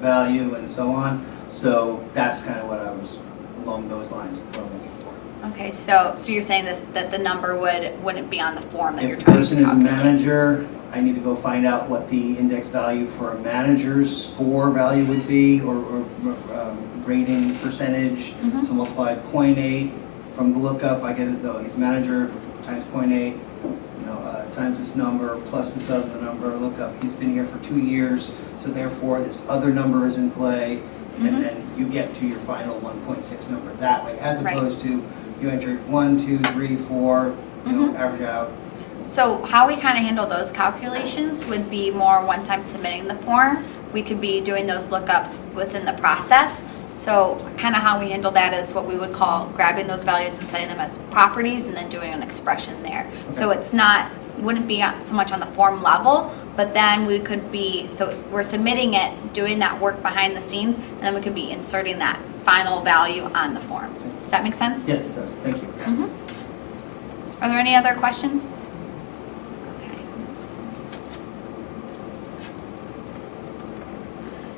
value, and so on. So that's kind of what I was along those lines. Okay, so you're saying that the number wouldn't be on the form that you're If the trying to person is a calculate. manager, I need to go find out what the index value for a manager's score value would be, or rating percentage. So multiply 0.8 from the lookup, I get it though, he's manager times 0.8, times this number plus this other number, lookup, he's been here for 2 years, so therefore this other number is in play, and then you get to your final 1.6 number that way, as opposed to you enter 1, 2, 3, 4, average out. So how we kind of handle those calculations would be more once I'm submitting the form, we could be doing those lookups within the process. So kind of how we handle that is what we would call grabbing those values and setting them as properties and then doing an expression there. Okay. So it's not wouldn't be so much on the form level, but then we could be, so we're submitting it, doing that work behind the scenes, and then we could be inserting that final value on the form. Does that make sense? Yes, it does. Thank you. Mhm. Are there any other questions? Okay.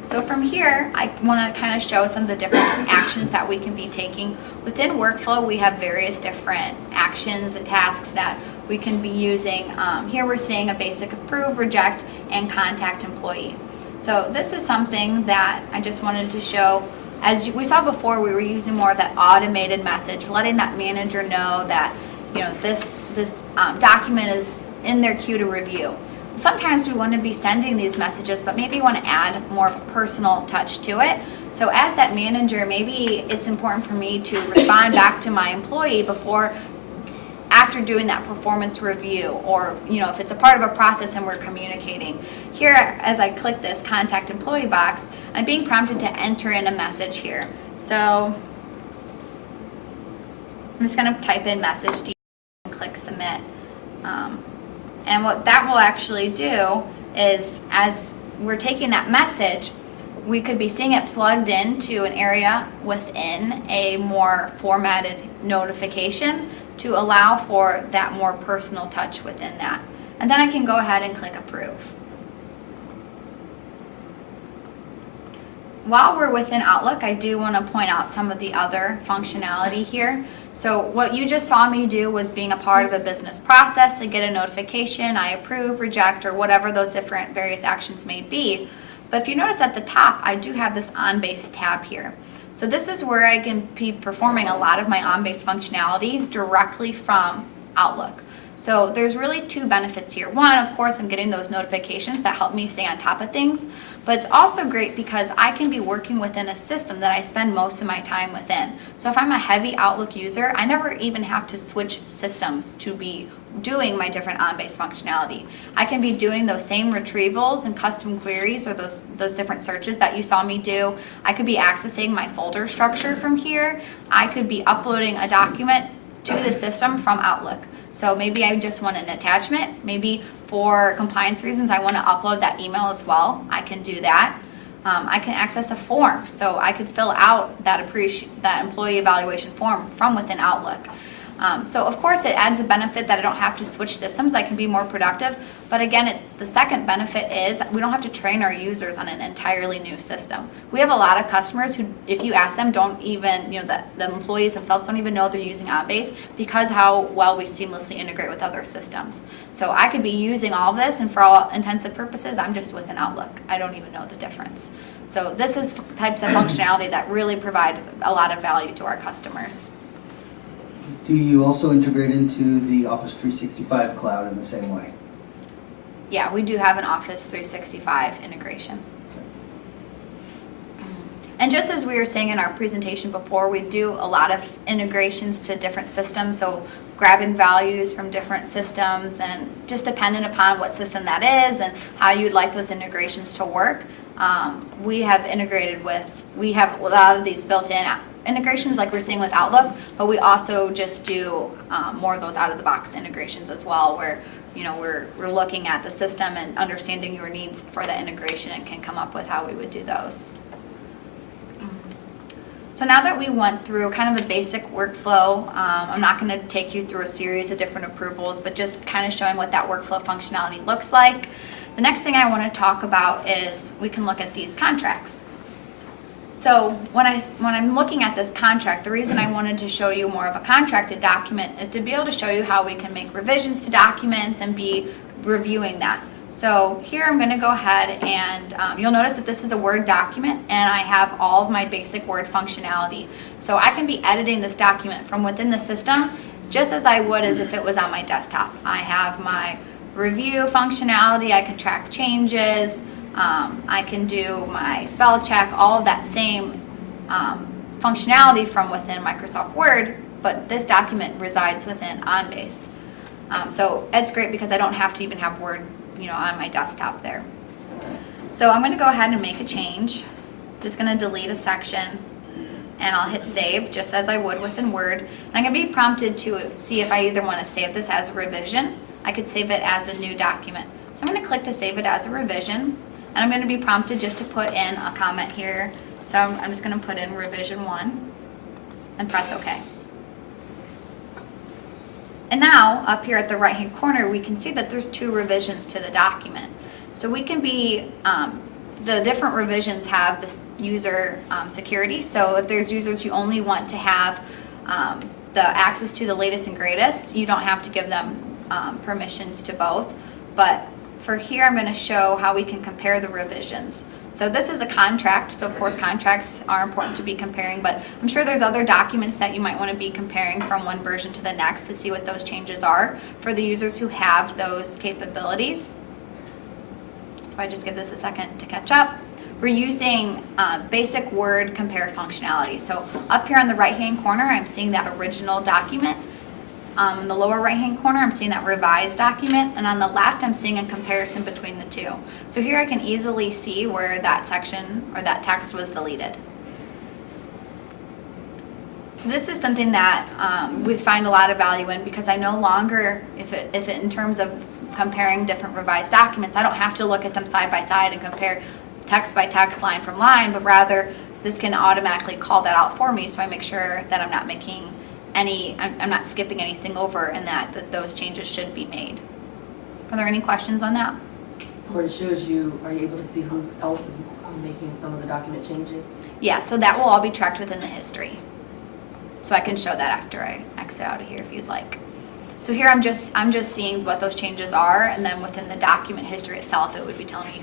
So from here, I want to kind of show some of the different actions that we can be taking. Within workflow, we have various different actions and tasks that we can be using. Here we're seeing a basic approve, reject, and contact employee. So this is something that I just wanted to show. As we saw before, we were using more of that automated message, letting that manager know that, you know, this document is in their queue to review. Sometimes we want to be sending these messages, but maybe you want to add more of a personal touch to it. So as that manager, maybe it's important for me to respond back to my employee after doing that performance review, or, you know, if it's a part of a process and we're communicating. Here, as I click this contact employee box, I'm being prompted to enter in a message here. So I'm just going to type in message and click submit. And what that will actually do is, as we're taking that message, we could be seeing it plugged into an area within a more formatted notification to allow for that more personal touch within that. And then I can go ahead and click approve. While we're within Outlook, I do want to point out some of the other functionality here. So what you just saw me do was being a part of a business process. I get a notification, I approve, reject, or whatever those different various actions may be. But if you notice at the top, I do have this on-base tab here. So this is where I can be performing a lot of my on-base functionality directly from Outlook. So there's really two benefits here. One, of course, I'm getting those notifications that help me stay on top of things, but it's also great because I can be working within a system that I spend most of my time within. So if I'm a heavy Outlook user, I never even have to switch systems to be doing my different on-base functionality. I can be doing those same retrievals and custom queries, or those different searches that you saw me do. I could be accessing my folder structure from here. I could be uploading a document to the system from Outlook. So maybe I just want an attachment. Maybe for compliance reasons, I want to upload that email as well. I can do that. I can access a form. So I could fill out that employee evaluation form from within Outlook. So of course it adds a benefit that I don't have to switch systems. I can be more productive. But again, the second benefit is we don't have to train our users on an entirely new system. We have a lot of customers who, if you ask them, don't even, you know, the employees themselves don't even know they're using OnBase because how well we seamlessly integrate with other systems. So I could be using all of this, and for all intents and purposes, I'm just within Outlook. I don't even know the difference. So this is types of functionality that really provide a lot of value to our customers. Do you also integrate into the Office 365 cloud in the same way? Yeah, we do have an Office 365 integration. And just as we were saying in our presentation before, we do a lot of integrations to different systems, so grabbing values from different systems, and just dependent upon what system that is and how you'd like those integrations to work. We have a lot of these built-in integrations like we're seeing with Outlook, but we also just do more of those out-of-the-box integrations as well, where, you know, we're looking at the system and understanding your needs for the integration and can come up with how we would do those. So now that we went through kind of a basic workflow, I'm not going to take you through a series of different approvals, but just kind of showing what that workflow functionality looks like. The next thing I want to talk about is we can look at these contracts. So when I'm looking at this contract, the reason I wanted to show you more of a contracted document is to be able to show you how we can make revisions to documents and be reviewing that. So here I'm going to go ahead and you'll notice that this is a Word document and I have all of my basic Word functionality. So I can be editing this document from within the system just as I would as if it was on my desktop. I have my review functionality, I can track changes, I can do my spell check, all of that same functionality from within Microsoft Word, but this document resides within OnBase. So it's great because I don't have to even have Word, you know, on my desktop there. So I'm going to go ahead and make a change. Just going to delete a section and I'll hit save just as I would within Word. And I'm going to be prompted to see if I either want to save this as a revision I could save it as a new document. So I'm going to click to save it as a revision, and I'm going to be prompted just to put in a comment here. So I'm just going to put in revision 1 and press OK. And now, up here at the right-hand corner, we can see that there's 2 revisions to the document. So we can be, the different revisions have this user security. So if there's users you only want to have the access to the latest and greatest, you don't have to give them permissions to both. But for here, I'm going to show how we can compare the revisions. So this is a contract, so of course contracts are important to be comparing, but I'm sure there's other documents that you might want to be comparing from one version to the next to see what those changes are for the users who have those capabilities. So I just give this a second to catch up. We're using basic word compare functionality. So up here on the right-hand corner, I'm seeing that original document. In the lower right-hand corner, I'm seeing that revised document, and on the left, I'm seeing a comparison between the 2. So here I can easily see where that section or that text was deleted. So this is something that we find a lot of value in, because I no longer, if it in terms of comparing different revised documents, I don't have to look at them side by side and compare text by text, line from line, but rather this can automatically call that out for me, so I make sure that I'm not making I'm not skipping anything over, and that those changes should be made. Are there any questions on that? So it shows you, are you able to see who else is making some of the document changes? Yeah, so that will all be tracked within the history. So I can show that after I exit out of here if you'd like. So here I'm just seeing what those changes are, and then within the document history itself, it would be telling me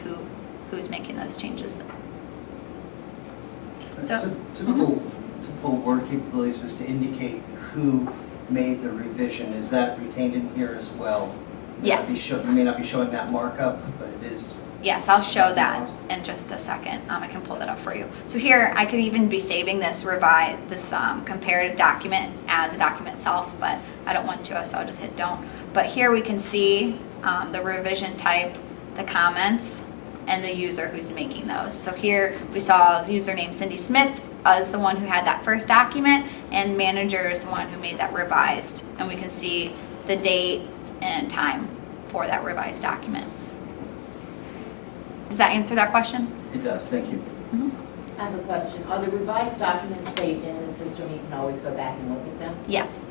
who's making those changes. So Typical word capabilities is to indicate who made the revision. Is that retained in here as well? Yes. You may not be showing that markup, but it is. Yes, I'll show that in just a second. I can pull that up for you. So here, I could even be saving this comparative document as a document itself, but I don't want to, so I'll just hit don't. But here we can see the revision type, the comments, and the user who's making those. So here we saw the username Cindy Smith is the one who had that first document, and manager is the one who made that revised. And we can see the date and time for that revised document. Does that answer that question? It does, thank you. Mm-hmm. I have a question. Are the revised documents saved in the system? You can always go back and look at them? Yes.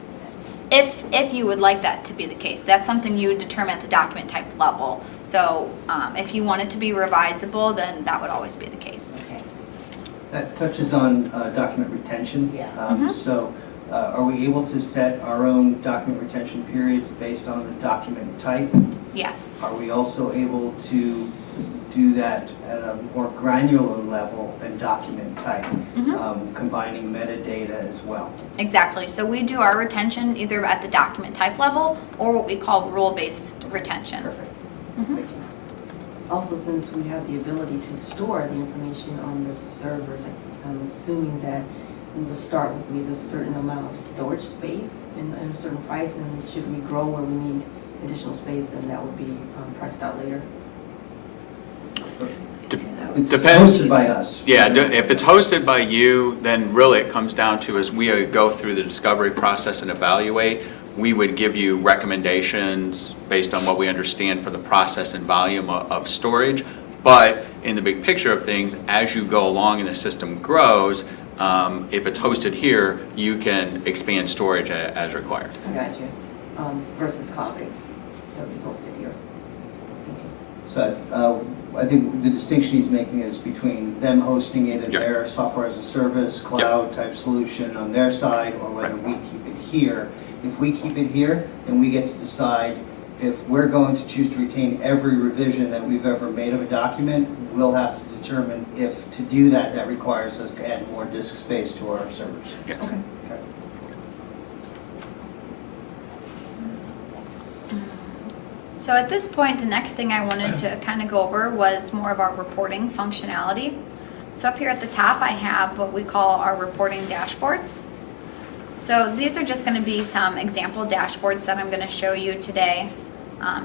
If you would like that to be the case, that's something you would determine at the document type level. So if you want it to be revisable, then that would always be the case. Okay. That touches on document retention. Yeah. So are we able to set our own document retention periods based on the document type? Yes. Are we also able to do that at a more granular level than document type, combining metadata as well? Exactly. So we do our retention either at the document type level or what we call rule-based retention. Perfect. Mhm. Thank you. Also, since we have the ability to store the information on the servers, I'm assuming that we will start with maybe a certain amount of storage space and a certain price, and should we grow where we need additional space, then that would be priced out later. It's Depends. hosted by us. Yeah, if it's hosted by you, then really it comes down to, as we go through the discovery process and evaluate, we would give you recommendations based on what we understand for the process and volume of storage. But in the big picture of things, as you go along and the system grows, if it's hosted here, you can expand storage as required. I got you. Versus cloud-based that we hosted here. Thank you. So I think the distinction he's making is between them hosting it in Yep. their software as a service, cloud type solution on their side, or whether we keep it here. If we keep it here, then we get to decide if we're going to choose to retain every revision that we've ever made of a document. We'll have to determine if to do that, that requires us to add more disk space to our servers. Yes. Okay. Okay. So at this point, the next thing I wanted to kind of go over was more of our reporting functionality. So up here at the top, I have what we call our reporting dashboards. So these are just going to be some example dashboards that I'm going to show you today.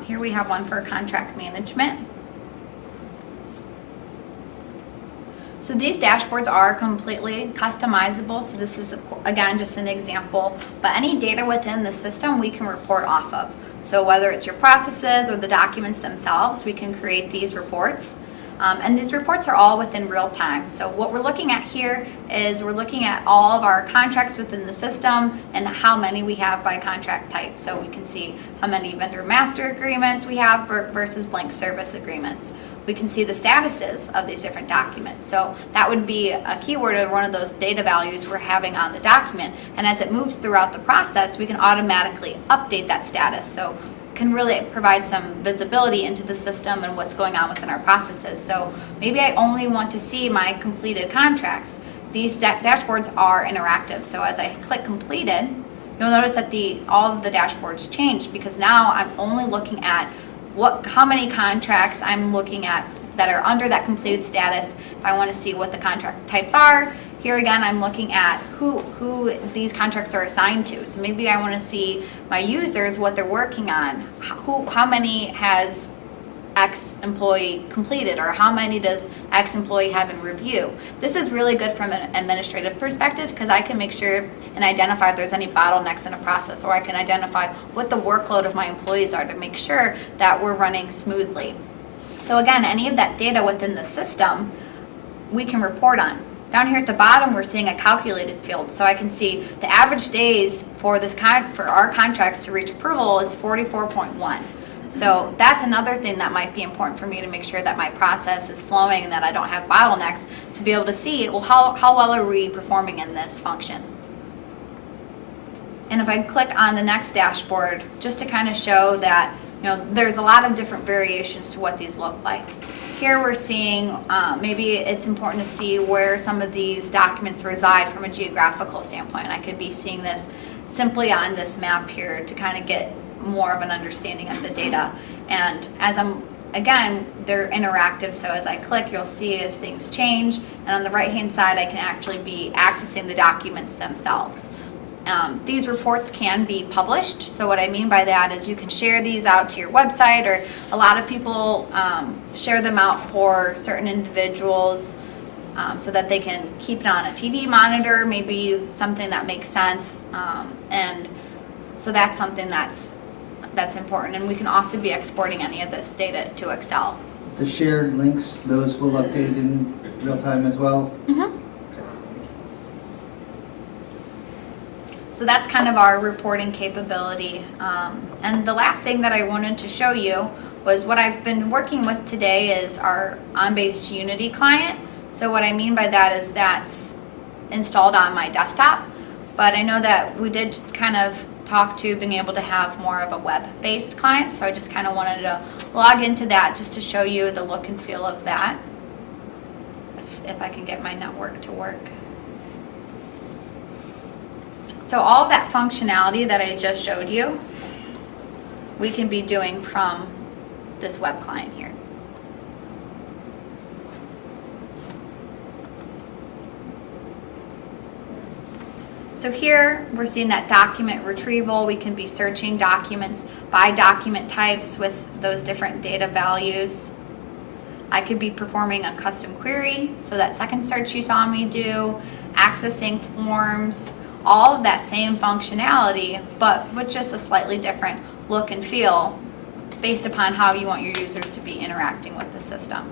Here we have one for contract management. So these dashboards are completely customizable. So this is, again, just an example. But any data within the system we can report off of. So whether it's your processes or the documents themselves, we can create these reports. And these reports are all within real time. So what we're looking at here is we're looking at all of our contracts within the system and how many we have by contract type. So we can see how many vendor master agreements we have versus blank service agreements. We can see the statuses of these different documents. So that would be a keyword or one of those data values we're having on the document. And as it moves throughout the process, we can automatically update that status. So can really provide some visibility into the system and what's going on within our processes. So maybe I only want to see my completed contracts. These dashboards are interactive. So as I click completed, you'll notice that all of the dashboards changed because now I'm only looking at how many contracts I'm looking at that are under that completed status. If I want to see what the contract types are, here again, I'm looking at who these contracts are assigned to. So maybe I want to see my users, what they're working on, how many has X employee completed, or how many does X employee have in review. This is really good from an administrative perspective because I can make sure and identify if there's any bottlenecks in a process, or I can identify what the workload of my employees are to make sure that we're running smoothly. So again, any of that data within the system, we can report on. Down here at the bottom, we're seeing a calculated field. So I can see the average days for for our contracts to reach approval is 44.1. So that's another thing that might be important for me to make sure that my process is flowing and that I don't have bottlenecks, to be able to see, well, how well are we performing in this function? And if I click on the next dashboard, just to kind of show that, there's a lot of different variations to what these look like. Here we're seeing, maybe it's important to see where some of these documents reside from a geographical standpoint. I could be seeing this simply on this map here to kind of get more of an understanding of the data. And again, they're interactive, so as I click, you'll see as things change. And on the right-hand side, I can actually be accessing the documents themselves. These reports can be published. So what I mean by that is you can share these out to your website, or a lot of people share them out for certain individuals so that they can keep it on a TV monitor, maybe something that makes sense. And so that's something that's important. And we can also be exporting any of this data to Excel. The shared links, those will update in real time as well? Mm-hmm. So that's kind of our reporting capability. And the last thing that I wanted to show you was what I've been working with today is our OnBase Unity client. So what I mean by that is that's installed on my desktop, but I know that we did kind of talk to being able to have more of a web-based client, so I just kind of wanted to log into that just to show you the look and feel of that, if I can get my network to work. So all of that functionality that I just showed you, we can be doing from this web client here. So here we're seeing that document retrieval. We can be searching documents by document types with those different data values. I could be performing a custom query, so that second search you saw me do, accessing forms, all of that same functionality, but with just a slightly different look and feel based upon how you want your users to be interacting with the system.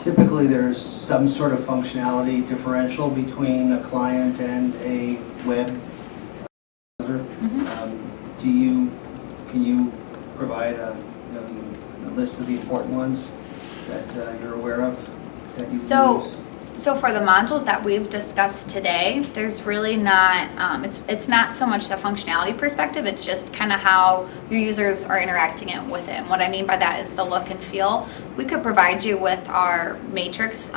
Typically, there's some sort of functionality differential between a client and a web browser. Mm-hmm. Can you provide a list of the important ones that you're aware of that you use? So for the modules that we've discussed today, there's really not, it's not so much the functionality perspective, it's just kind of how your users are interacting with it. And what I mean by that is the look and feel. We could provide you with our matrix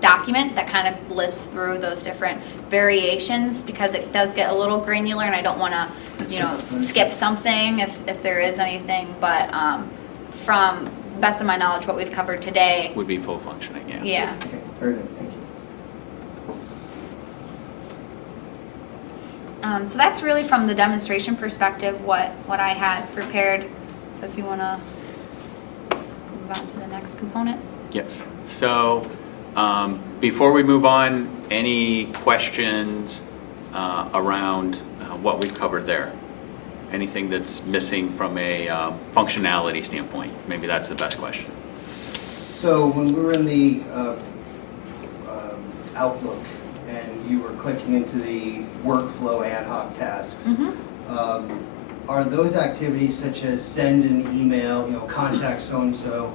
document that kind of lists through those different variations, because it does get a little granular and I don't want to, skip something if there is anything, but from the best of my knowledge, what we've covered today Would be full functioning, yeah. Yeah. Okay, very good, thank you. So that's really from the demonstration perspective what I had prepared. So if you want to move on to the next component. Yes. So before we move on, any questions around what we've covered there? Anything that's missing from a functionality standpoint? Maybe that's the best question. So when we were in the Outlook and you were clicking into the workflow ad hoc tasks, are those activities such as send an email, contact so-and-so,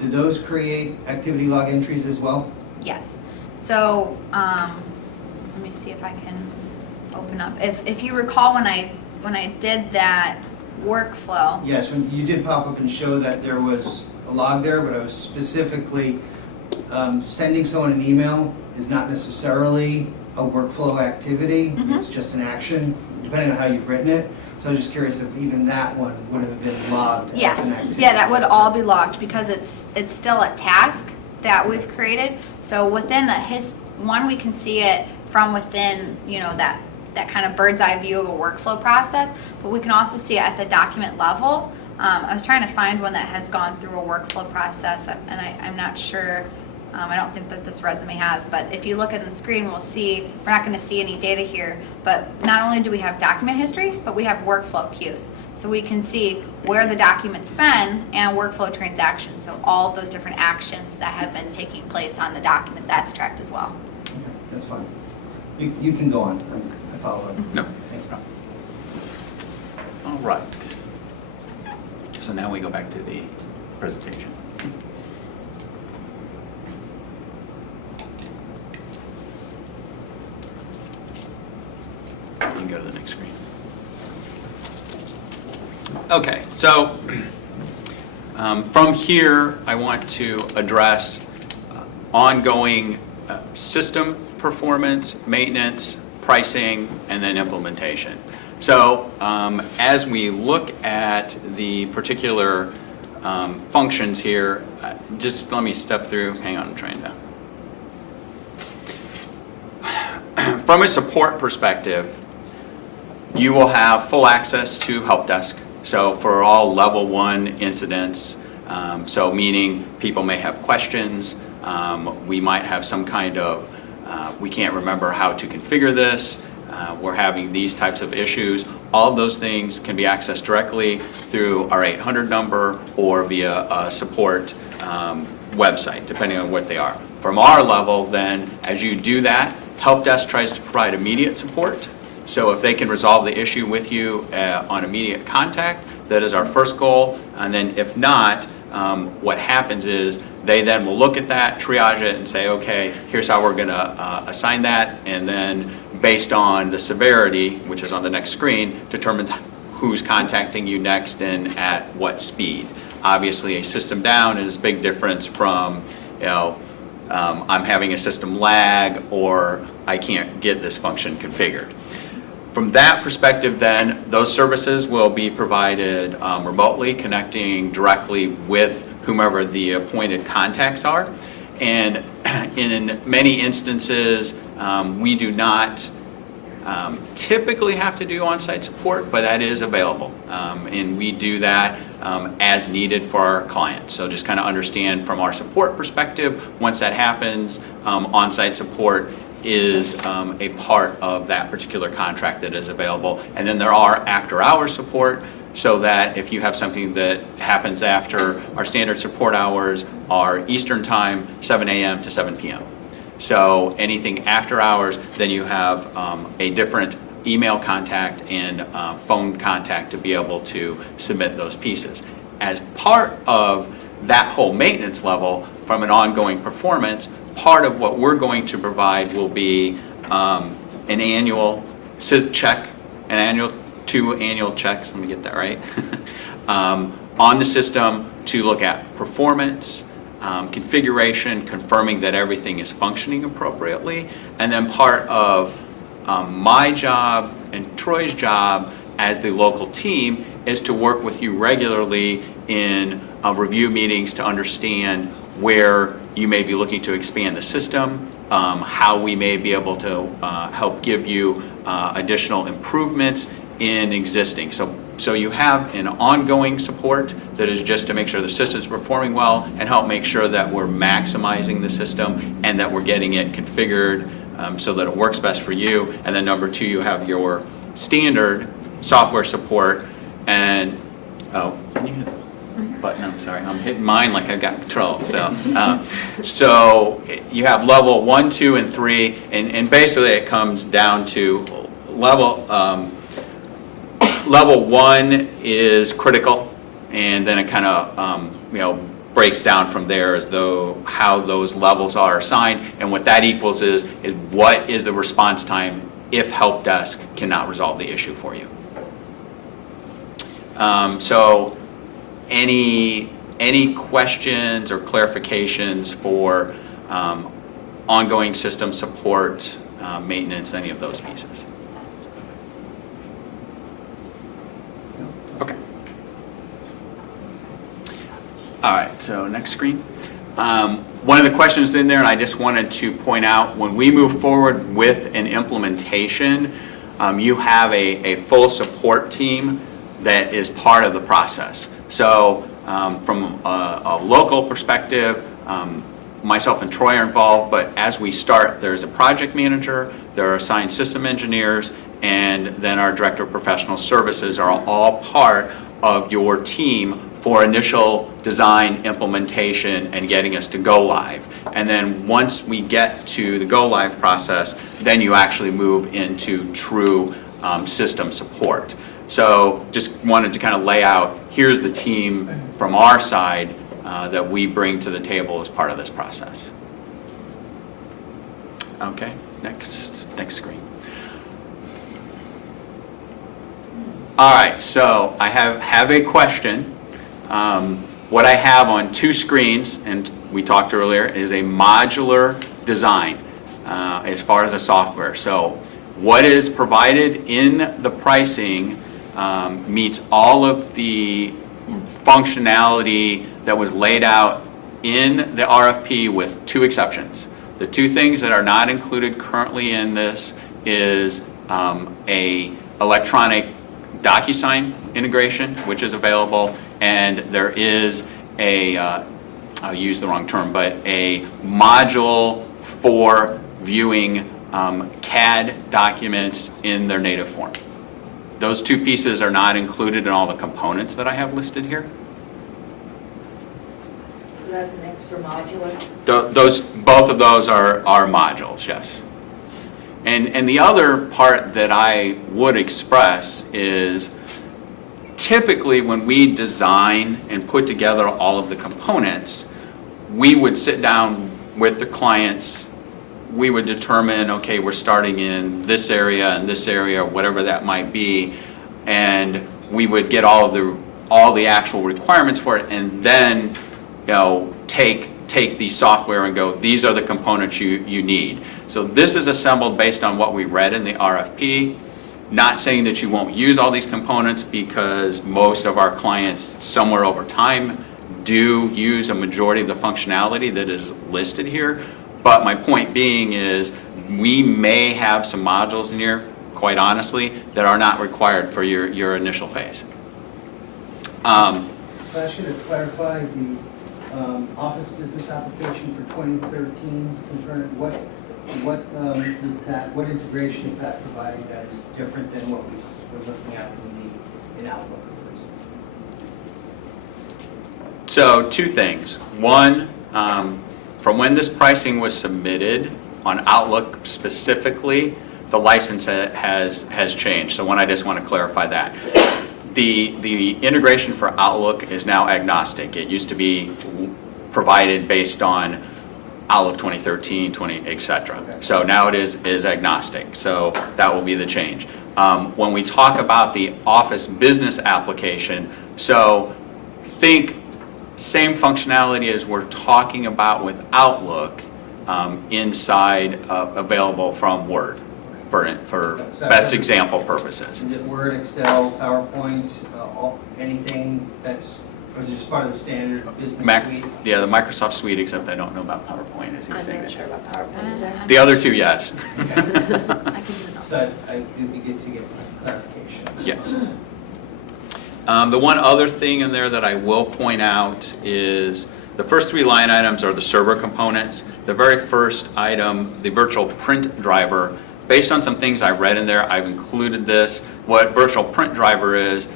do those create activity log entries as well? Yes. So let me see if I can open up. If you recall when I did that workflow. Yes, when you did pop up and show that there was a log there, but I was specifically sending someone an email is not necessarily a workflow activity. It's just an action, depending on how you've written it. So I was just curious if even that one would have been logged as an activity. Yeah, that would all be logged because it's still a task that we've created. So within one, we can see it from within, that kind of bird's eye view of a workflow process, but we can also see it at the document level. I was trying to find one that has gone through a workflow process, and I'm not sure. I don't think that this resume has, but if you look at the screen, we'll see, we're not going to see any data here, but not only do we have document history, but we have workflow queues. So we can see where the document's been and workflow transactions. So all of those different actions that have been taking place on the document, that's tracked as well. Okay, that's fine. You can go on. I follow up. No. Thank you. All right. So now we go back to the presentation. You can go to the next screen. Okay, so from here, I want to address ongoing system performance, maintenance, pricing, and then implementation. So as we look at the particular functions here, just let me step through. Hang on, I'm trying to. From a support perspective, you will have full access to help desk. So for all level 1 incidents, so meaning people may have questions, we might have some kind of, we can't remember how to configure this, we're having these types of issues. All of those things can be accessed directly through our 800 number or via a support website, depending on what they are. From our level, then, as you do that, help desk tries to provide immediate support. So if they can resolve the issue with you on immediate contact, that is our first goal. And then if not, what happens is they then will look at that, triage it, and say, okay, here's how we're going to assign that. And then based on the severity, which is on the next screen, determines who's contacting you next and at what speed. Obviously, a system down is a big difference from, I'm having a system lag or I can't get this function configured. From that perspective, then, those services will be provided remotely, connecting directly with whomever the appointed contacts are. And in many instances, we do not typically have to do on-site support, but that is available. And we do that as needed for our clients. So just kind of understand from our support perspective, once that happens, on-site support is a part of that particular contract that is available. And then there are after-hours support, so that if you have something that happens after our standard support hours are Eastern time, 7 a.m. to 7 p.m. So anything after hours, then you have a different email contact and phone contact to be able to submit those pieces. As part of that whole maintenance level, from an ongoing performance, part of what we're going to provide will be an annual check, two annual checks, let me get that right, on the system to look at performance, configuration, confirming that everything is functioning appropriately, and then part of my job and Troy's job as the local team is to work with you regularly in review meetings to understand where you may be looking to expand the system, how we may be able to help give you additional improvements in existing. So you have an ongoing support that is just to make sure the system's performing well and help make sure that we're maximizing the system and that we're getting it configured so that it works best for you. And then number two, you have your standard software support. And, oh, can you hit the button? I'm sorry, I'm hitting mine like I've got control. So you have level 1, 2, and 3, and basically it comes down to level 1 is critical, and then it kind of breaks down from there as though how those levels are assigned, and what that equals is what is the response time if help desk cannot resolve the issue for you. So any questions or clarifications for ongoing system support, maintenance, any of those pieces? Okay. All right, so next screen. One of the questions in there, and I just wanted to point out, when we move forward with an implementation, you have a full support team that is part of the process. So from a local perspective, myself and Troy are involved, but as we start, there's a project manager, there are assigned system engineers, and then our director of professional services are all part of your team for initial design, implementation, and getting us to go live. And then once we get to the go live process, then you actually move into true system support. So just wanted to kind of lay out, here's the team from our side that we bring to the table as part of this process. Okay, next screen. All right, so I have a question. What I have on 2 screens, and we talked earlier, is a modular design as far as the software. So what is provided in the pricing meets all of the functionality that was laid out in the RFP with 2 exceptions. The 2 things that are not included currently in this is a electronic DocuSign integration, which is available, and there is a, I'll use the wrong term, but a module for viewing CAD documents in their native form. Those 2 pieces are not included in all the components that I have listed here. So that's an extra modular? Both of those are modules, yes. And the other part that I would express is typically when we design and put together all of the components, we would sit down with the clients, we would determine, okay, we're starting in this area and this area, whatever that might be, and we would get all the actual requirements for it, and then take the software and go, these are the components you need. So this is assembled based on what we read in the RFP. Not saying that you won't use all these components, because most of our clients somewhere over time do use a majority of the functionality that is listed here. But my point being is we may have some modules in here, quite honestly, that are not required for your initial phase. Can I ask you to clarify the Office Business application for 2013? What integration is that providing that is different than what we're looking at in Outlook, for instance? So 2 things. One, from when this pricing was submitted on Outlook specifically, the license has changed. So I just want to clarify that. The integration for Outlook is now agnostic. It used to be provided based on Outlook 2013, et cetera. Okay. So now it is agnostic. So that will be the change. When we talk about the Office Business application, so think same functionality as we're talking about with Outlook inside available from Word for best example purposes. Is it Word, Excel, PowerPoint, anything that's Or is it just part of the standard business Mac, suite? yeah, the Microsoft Suite, except I don't know about PowerPoint, as he's I'm saying not it. sure about PowerPoint either. The other two, yes. I can do the So it'd be good to get clarification. Yes. The one other thing in there that I will point out is the first 3 line items are the server components. The very first item, the virtual print driver, based on some things I read in there, I've included this. What virtual print driver is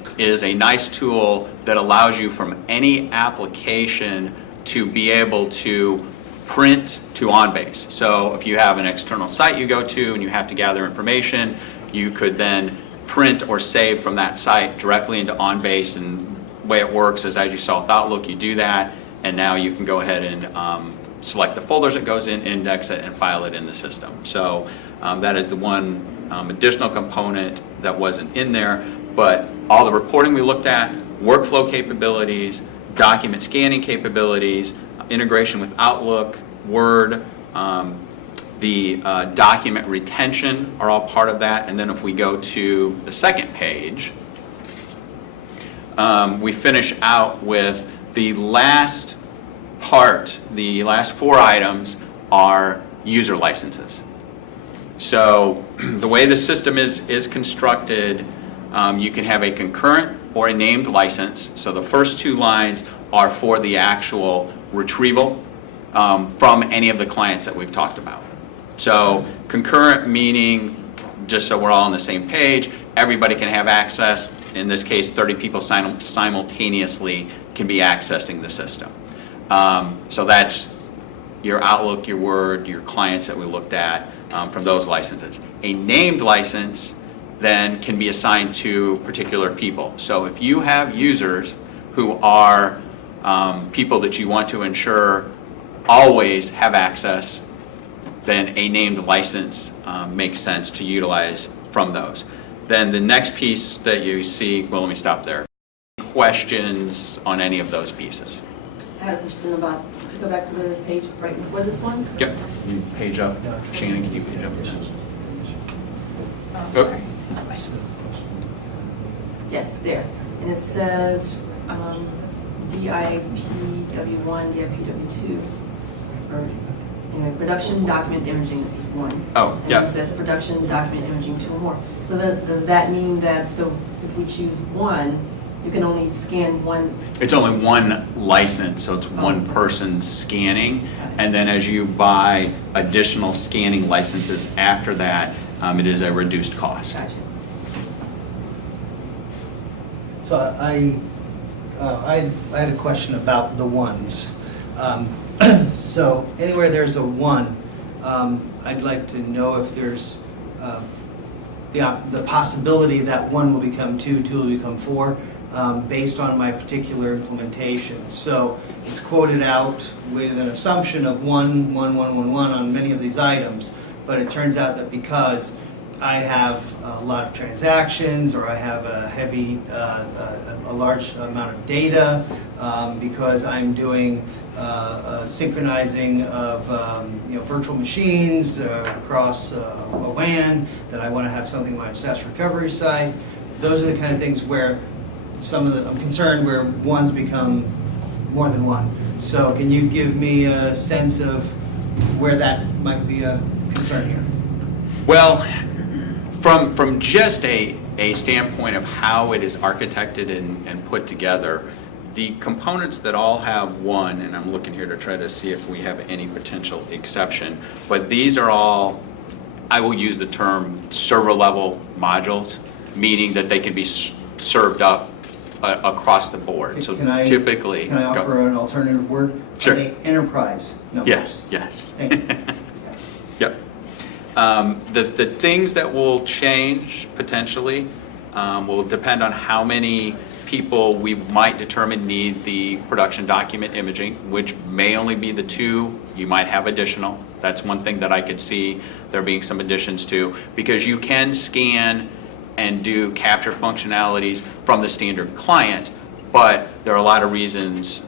a nice tool that allows you from any application to be able to print to OnBase. So if you have an external site you go to and you have to gather information, you could then print or save from that site directly into OnBase. And the way it works is, as you saw with Outlook, you do that, and now you can go ahead and select the folders it goes in, index it, and file it in the system. So that is the one additional component that wasn't in there, but all the reporting we looked at, workflow capabilities, document scanning capabilities, integration with Outlook, Word, the document retention are all part of that. And then if we go to the second page, we finish out with the last part, the last 4 items are user licenses. So the way the system is constructed, you can have a concurrent or a named license. So the first 2 lines are for the actual retrieval from any of the clients that we've talked about. So concurrent meaning, just so we're all on the same page, everybody can have access. In this case, 30 people simultaneously can be accessing the system. So that's your Outlook, your Word, your clients that we looked at from those licenses. A named license then can be assigned to particular people. So if you have users who are people that you want to ensure always have access, then a named license makes sense to utilize from those. Then the next piece that you see, well, let me stop there. Questions on any of those pieces? I had a question about, could you go back to the page right before this one? Yep. You page up. Shannon, can you page up? Oh, Oh. sorry. Yes, there. And it says DIPW1, DIPW2, or, production document imaging, this is 1. Oh, And yeah. it says production document imaging 2 or more. So does that mean that if we choose 1, you can only scan 1? It's only 1 license, so it's 1 person scanning. And then as you buy additional scanning licenses after that, it is a reduced cost. Gotcha. So I had a question about the ones. So anywhere there's a 1, I'd like to know if there's the possibility that 1 will become 2, 2 will become 4, based on my particular implementation. So it's quoted out with an assumption of 1, 1, 1, 1, 1 on many of these items, but it turns out that because I have a lot of transactions, or I have a heavy, a large amount of data, because I'm doing synchronizing of virtual machines across a WAN, that I want to have something on my disaster recovery side. Those are the kind of things where I'm concerned where 1s become more than 1. So can you give me a sense of where that might be a concern here? Well, from just a standpoint of how it is architected and put together, the components that all have 1, and I'm looking here to try to see if we have any potential exception, but these are all, I will use the term server level modules, meaning that they can be served up across the board. So typically, Can I offer an alternative word? Sure. Are they enterprise numbers? Yes. Thank you. Yep. The things that will change potentially will depend on how many people we might determine need the production document imaging, which may only be the 2. You might have additional. That's one thing that I could see there being some additions to, because you can scan and do capture functionalities from the standard client, but there are a lot of reasons.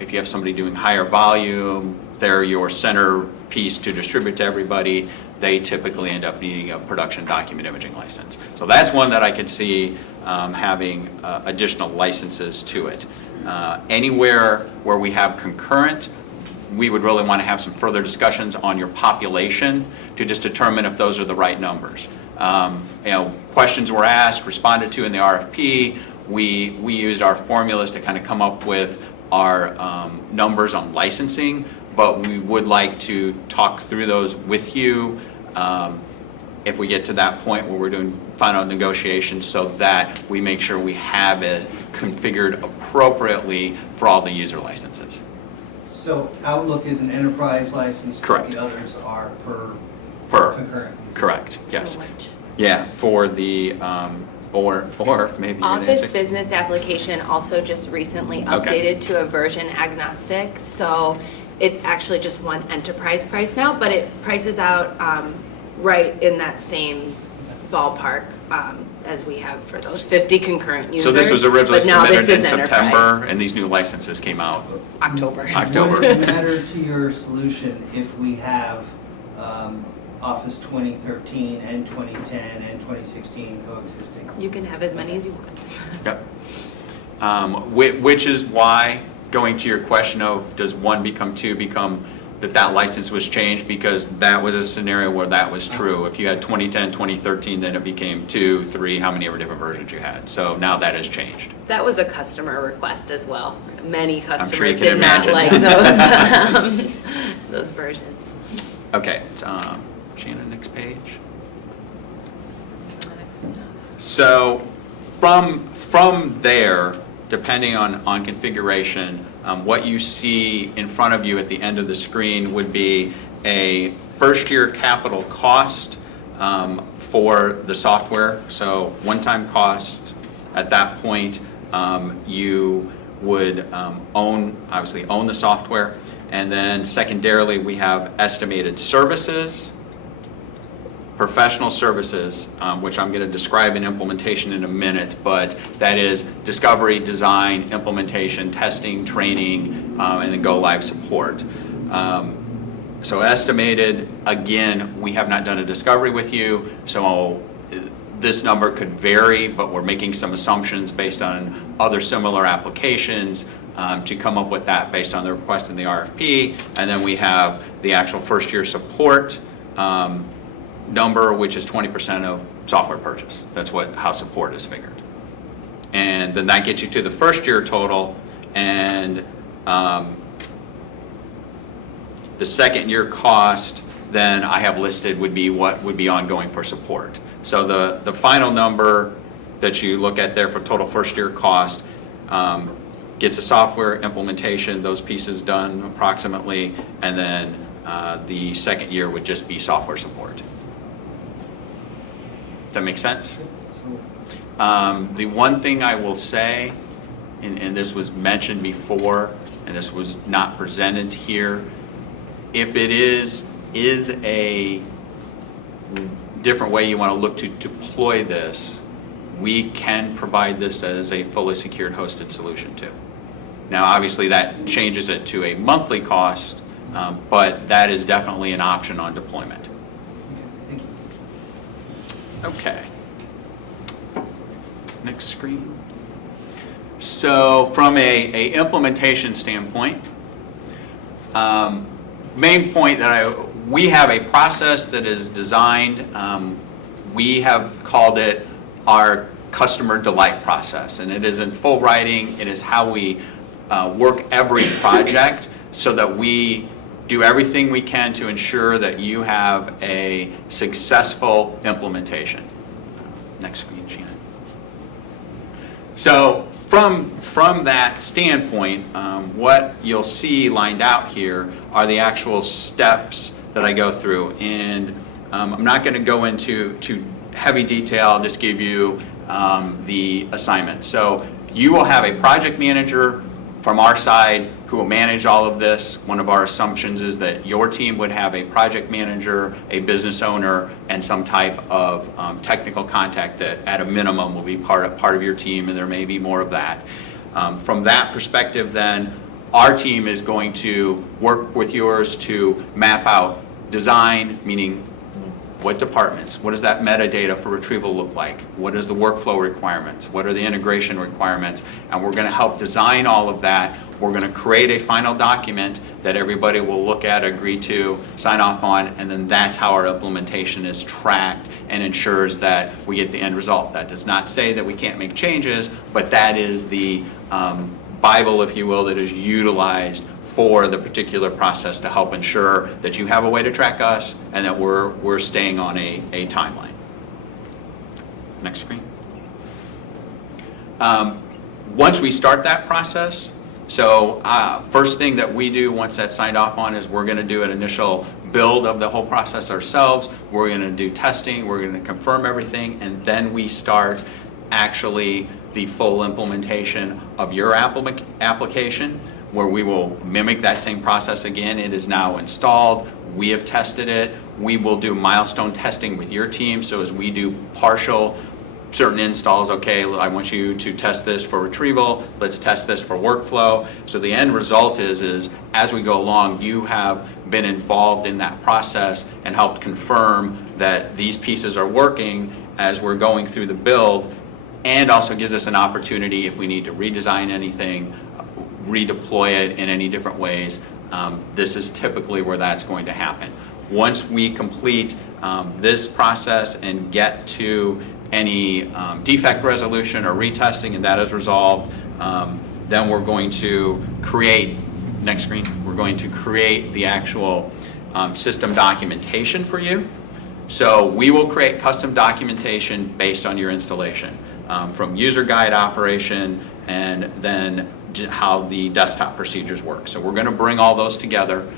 If you have somebody doing higher volume, they're your center piece to distribute to everybody, they typically end up needing a production document imaging license. So that's one that I could see having additional licenses to it. Anywhere where we have concurrent, we would really want to have some further discussions on your population to just determine if those are the right numbers. Questions were asked, responded to in the RFP. We used our formulas to kind of come up with our numbers on licensing, but we would like to talk through those with you if we get to that point where we're doing final negotiations, so that we make sure we have it configured appropriately for all the user licenses. So Outlook is an enterprise license, but Correct. the others are per concurrent. Correct, yes. For which? Yeah, for the, or maybe you're gonna Office answer. Business application also just recently Okay. updated to a version agnostic, so it's actually just one enterprise price now, but it prices out right in that same ballpark as we have for those 50 concurrent users. So this was originally but now submitted this in is September, enterprise. and these new licenses came out October. October. Would it matter to your solution if we have Office 2013 and 2010 and 2016 coexisting? You can have as many as you want. Yep. Which is why, going to your question of does one become two, become that license was changed, because that was a scenario where that was true. If you had 2010, 2013, then it became 2, 3, how many ever different versions you had. So now that has changed. That was a customer request as well. Many sure you customers can did not imagine. like those versions. Okay, Shannon, next page. So from there, depending on configuration, what you see in front of you at the end of the screen would be a first-year capital cost for the software. So one-time cost at that point, you would obviously own the software. And then secondarily, we have estimated services, professional services, which I'm going to describe in implementation in a minute, but that is discovery, design, implementation, testing, training, and then go live support. So estimated, again, we have not done a discovery with you, so this number could vary, but we're making some assumptions based on other similar applications to come up with that based on the request in the RFP. And then we have the actual first year support number, which is 20% of software purchase. That's how support is figured. And then that gets you to the first year total, and the second year cost then I have listed would be what would be ongoing for support. So the final number that you look at there for total first year cost gets a software implementation, those pieces done approximately, and then the second year would just be software support. That make sense? Absolutely. The one thing I will say, and this was mentioned before, and this was not presented here, if it is a different way you want to look to deploy this, we can provide this as a fully secured hosted solution too. Now, obviously, that changes it to a monthly cost, but that is definitely an option on deployment. Okay, thank you. Okay. Next screen. So from a implementation standpoint, main point that we have a process that is designed, we have called it our customer delight process, and it is in full writing. It is how we work every project so that we do everything we can to ensure that you have a successful implementation. Next screen, Shannon. So from that standpoint, what you'll see lined out here are the actual steps that I go through. And I'm not going to go into heavy detail. I'll just give you the assignment. So you will have a project manager from our side who will manage all of this. One of our assumptions is that your team would have a project manager, a business owner, and some type of technical contact that at a minimum will be part of your team, and there may be more of that. From that perspective then, our team is going to work with yours to map out design, meaning what departments, what does that metadata for retrieval look like, what is the workflow requirements, what are the integration requirements, and we're going to help design all of that. We're going to create a final document that everybody will look at, agree to, sign off on, and then that's how our implementation is tracked and ensures that we get the end result. That does not say that we can't make changes, but that is the Bible, if you will, that is utilized for the particular process to help ensure that you have a way to track us and that we're staying on a timeline. Next screen. Once we start that process, so first thing that we do once that's signed off on is we're going to do an initial build of the whole process ourselves. We're going to do testing, we're going to confirm everything, and then we start actually the full implementation of your application, where we will mimic that same process again. It is now installed. We have tested it. We will do milestone testing with your team. So as we do partial certain installs, okay, I want you to test this for retrieval. Let's test this for workflow. So the end result is as we go along, you have been involved in that process and helped confirm that these pieces are working as we're going through the build, and also gives us an opportunity if we need to redesign anything, redeploy it in any different ways. This is typically where that's going to happen. Once we complete this process and get to any defect resolution or retesting and that is resolved, then we're going to create, next screen, we're going to create the actual system documentation for you. So we will create custom documentation based on your installation, from user guide operation and then how the desktop procedures work. So we're going to bring all those together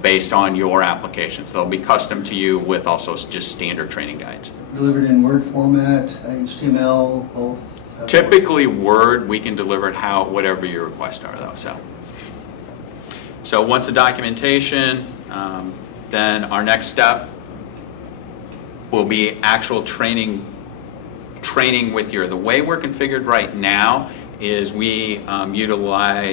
based on your applications. They'll be custom to you with also just standard training guides. Delivered in Word format, HTML, both? Typically Word, we can deliver it whatever your requests are though. So once the documentation, then our next step will be actual training with you. The way we're configured right now is we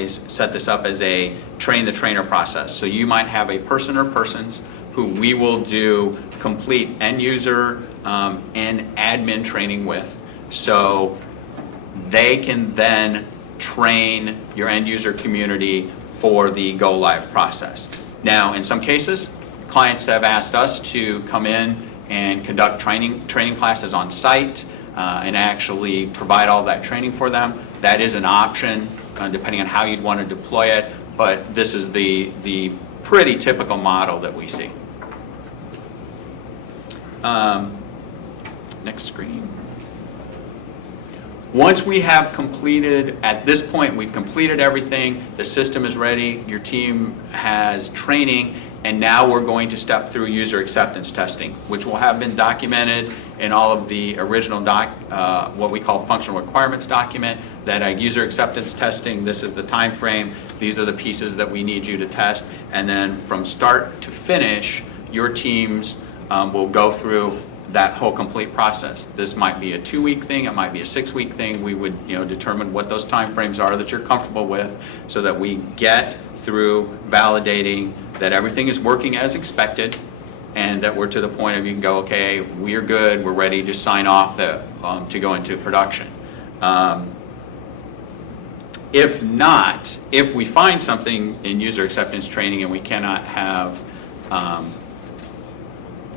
set this up as a train the trainer process. So you might have a person or persons who we will do complete end user and admin training with. So they can then train your end user community for the go live process. Now, in some cases, clients have asked us to come in and conduct training classes on site and actually provide all that training for them. That is an option depending on how you'd want to deploy it, but this is the pretty typical model that we see. Next screen. Once we have completed, at this point we've completed everything, the system is ready, your team has training, and now we're going to step through user acceptance testing, which will have been documented in all of the original what we call functional requirements document, that user acceptance testing, this is the time frame, these are the pieces that we need you to test, and then from start to finish, your teams will go through that whole complete process. This might be a 2-week thing, it might be a 6-week thing. We would determine what those time frames are that you're comfortable with so that we get through validating that everything is working as expected and that we're to the point of you can go, okay, we're good, we're ready to sign off to go into production. If not, if we find something in user acceptance training and we cannot have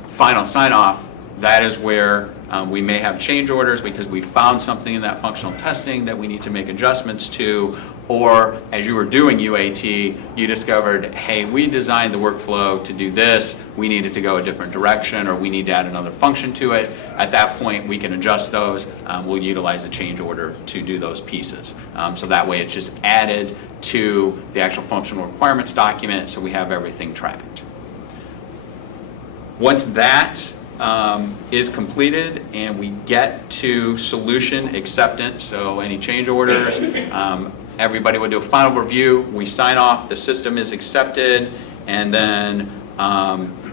final sign-off, that is where we may have change orders because we found something in that functional testing that we need to make adjustments to, or as you were doing UAT, you discovered, hey, we designed the workflow to do this, we need it to go a different direction, or we need to add another function to it. At that point, we can adjust those. We'll utilize a change order to do those pieces. So that way it's just added to the actual functional requirements document so we have everything tracked. Once that is completed and we get to solution acceptance, so any change orders, everybody will do a final review, we sign off, the system is accepted, and then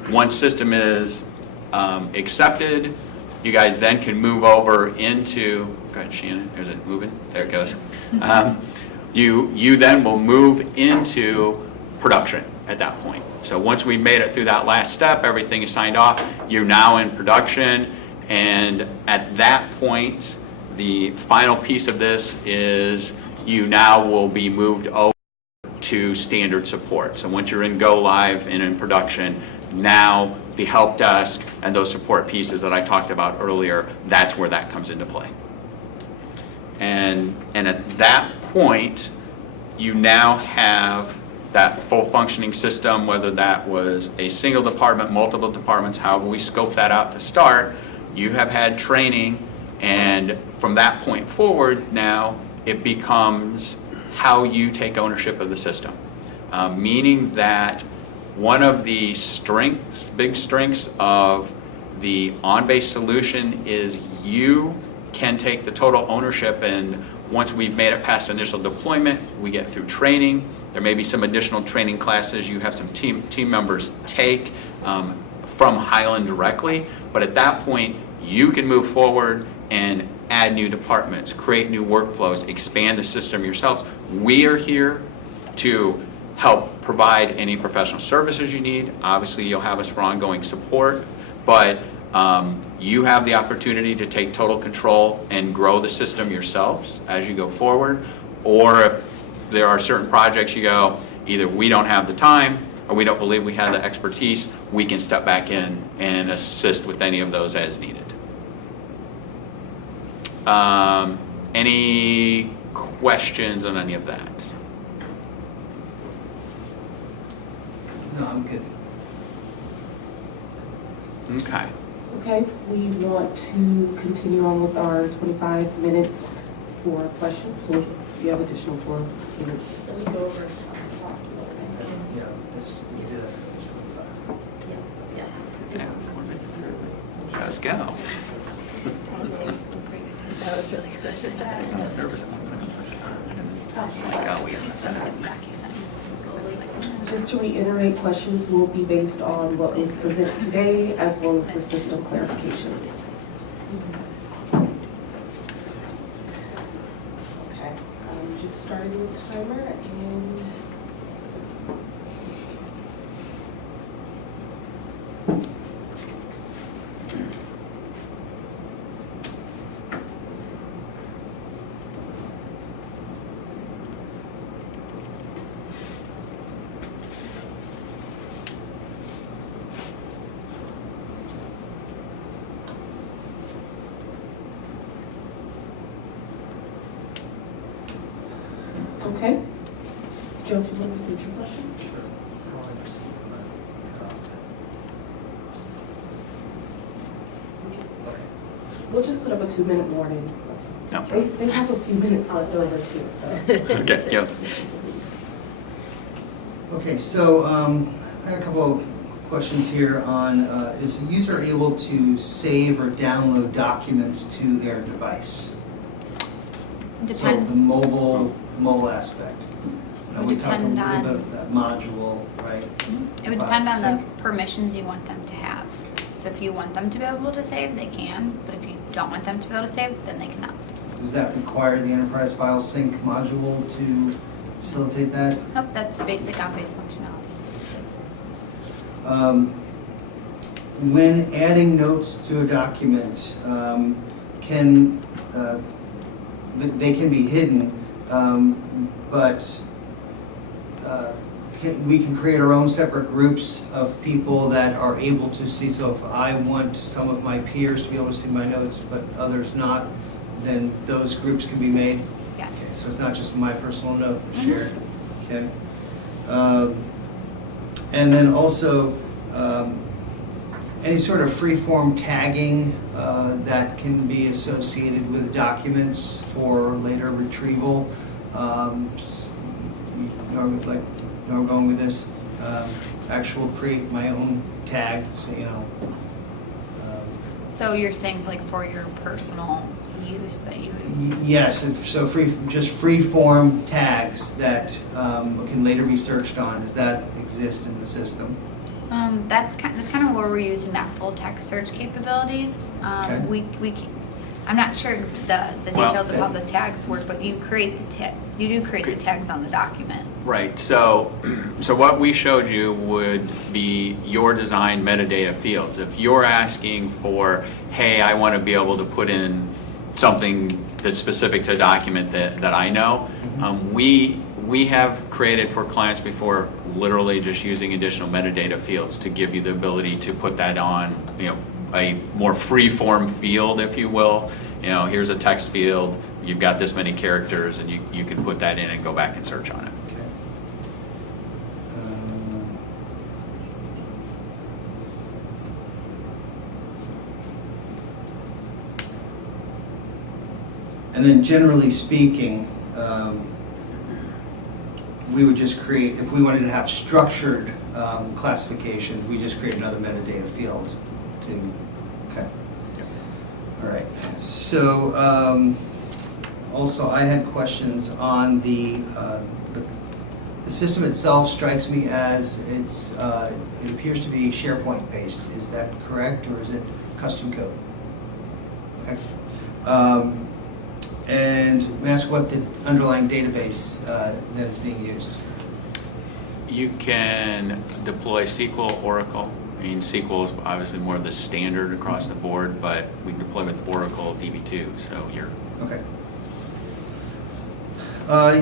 once system is accepted, you guys then can move over into, go ahead Shannon, is it moving? There it goes. You then will move into production. at that point. So once we made it through that last step, everything is signed off, you're now in production, and at that point, the final piece of this is you now will be moved over to standard support. So once you're in go live and in production, now the help desk and those support pieces that I talked about earlier, that's where that comes into play. And at that point, you now have that full functioning system, whether that was a single department, multiple departments, however we scope that out to start, you have had training, and from that point forward now, it becomes how you take ownership of the system. Meaning that one of the strengths, big strengths of the on-base solution is you can take the total ownership, and once we've made it past initial deployment, we get through training. There may be some additional training classes you have some team members take from Highland directly, but at that point, you can move forward and add new departments, create new workflows, expand the system yourselves. We are here to help provide any professional services you need. Obviously, you'll have us for ongoing support, but you have the opportunity to take total control and grow the system yourselves as you go forward. Or if there are certain projects you go, either we don't have the time or we don't believe we have the expertise, we can step back in and assist with any of those as needed. Any questions on any of that? No, I'm good. Okay. Okay, we want to continue on with our 25 minutes for questions. So if you have additional 4 minutes. Let me go over some. Yeah, this, we did that. Yeah. Yeah, 4 minutes. Let's go. That was really good. I'm nervous. Like, oh, we haven't done it. Just to reiterate, questions will be based on what was presented today as well as the system clarifications. Okay, I'm just starting the timer and okay. Joe, if you want to repeat your questions? Sure. How do I proceed with my cutoff time? Okay. We'll just put up a 2-minute warning. No. They have a few minutes left over too, so. Okay, yeah. Okay, so I had a couple of questions here on, is the user able to save or download documents to their device? Depends. So the mobile aspect. Now, Would we talked a depend little on- bit about that module, right? It would depend on the permissions you want them to have. So if you want them to be able to save, they can, but if you don't want them to be able to save, then they cannot. Does that require the enterprise file sync module to facilitate that? Nope, that's basic on-base functionality. When adding notes to a document, they can be hidden, but we can create our own separate groups of people that are able to see. So if I want some of my peers to be able to see my notes, but others not, then those groups can be made. Yes. Okay, so it's not just my personal note that's shared. Okay. And then also, any sort of free-form tagging that can be associated with documents for later retrieval. We're going with this. Actual create my own tag, so, you know. So you're saying like for your personal use that you, Yes, so just free-form tags that can later be searched on. Does that exist in the system? that's kind of where we're using that full text search capabilities. Okay. I'm not sure the Well- details of how the tags work, but you create you do create the tags on the document. Right, so what we showed you would be your design metadata fields. If you're asking for, hey, I want to be able to put in something that's specific to a document that I know, we have created for clients before literally just using additional metadata fields to give you the ability to put that on, a more free-form field, if you will. Here's a text field, you've got this many characters, and you can put that in and go back and search on it. Okay. And then generally speaking, we would just create, if we wanted to have structured classifications, we just create another metadata field to, okay. All right, so also I had questions on the system itself. Strikes me as it appears to be SharePoint based. Is that correct, or is it custom code? Okay. And may I ask what the underlying database that is being used? You can deploy SQL, Oracle. I mean, SQL is obviously more of the standard across the board, but we can deploy with Oracle DB2, so you're... Okay.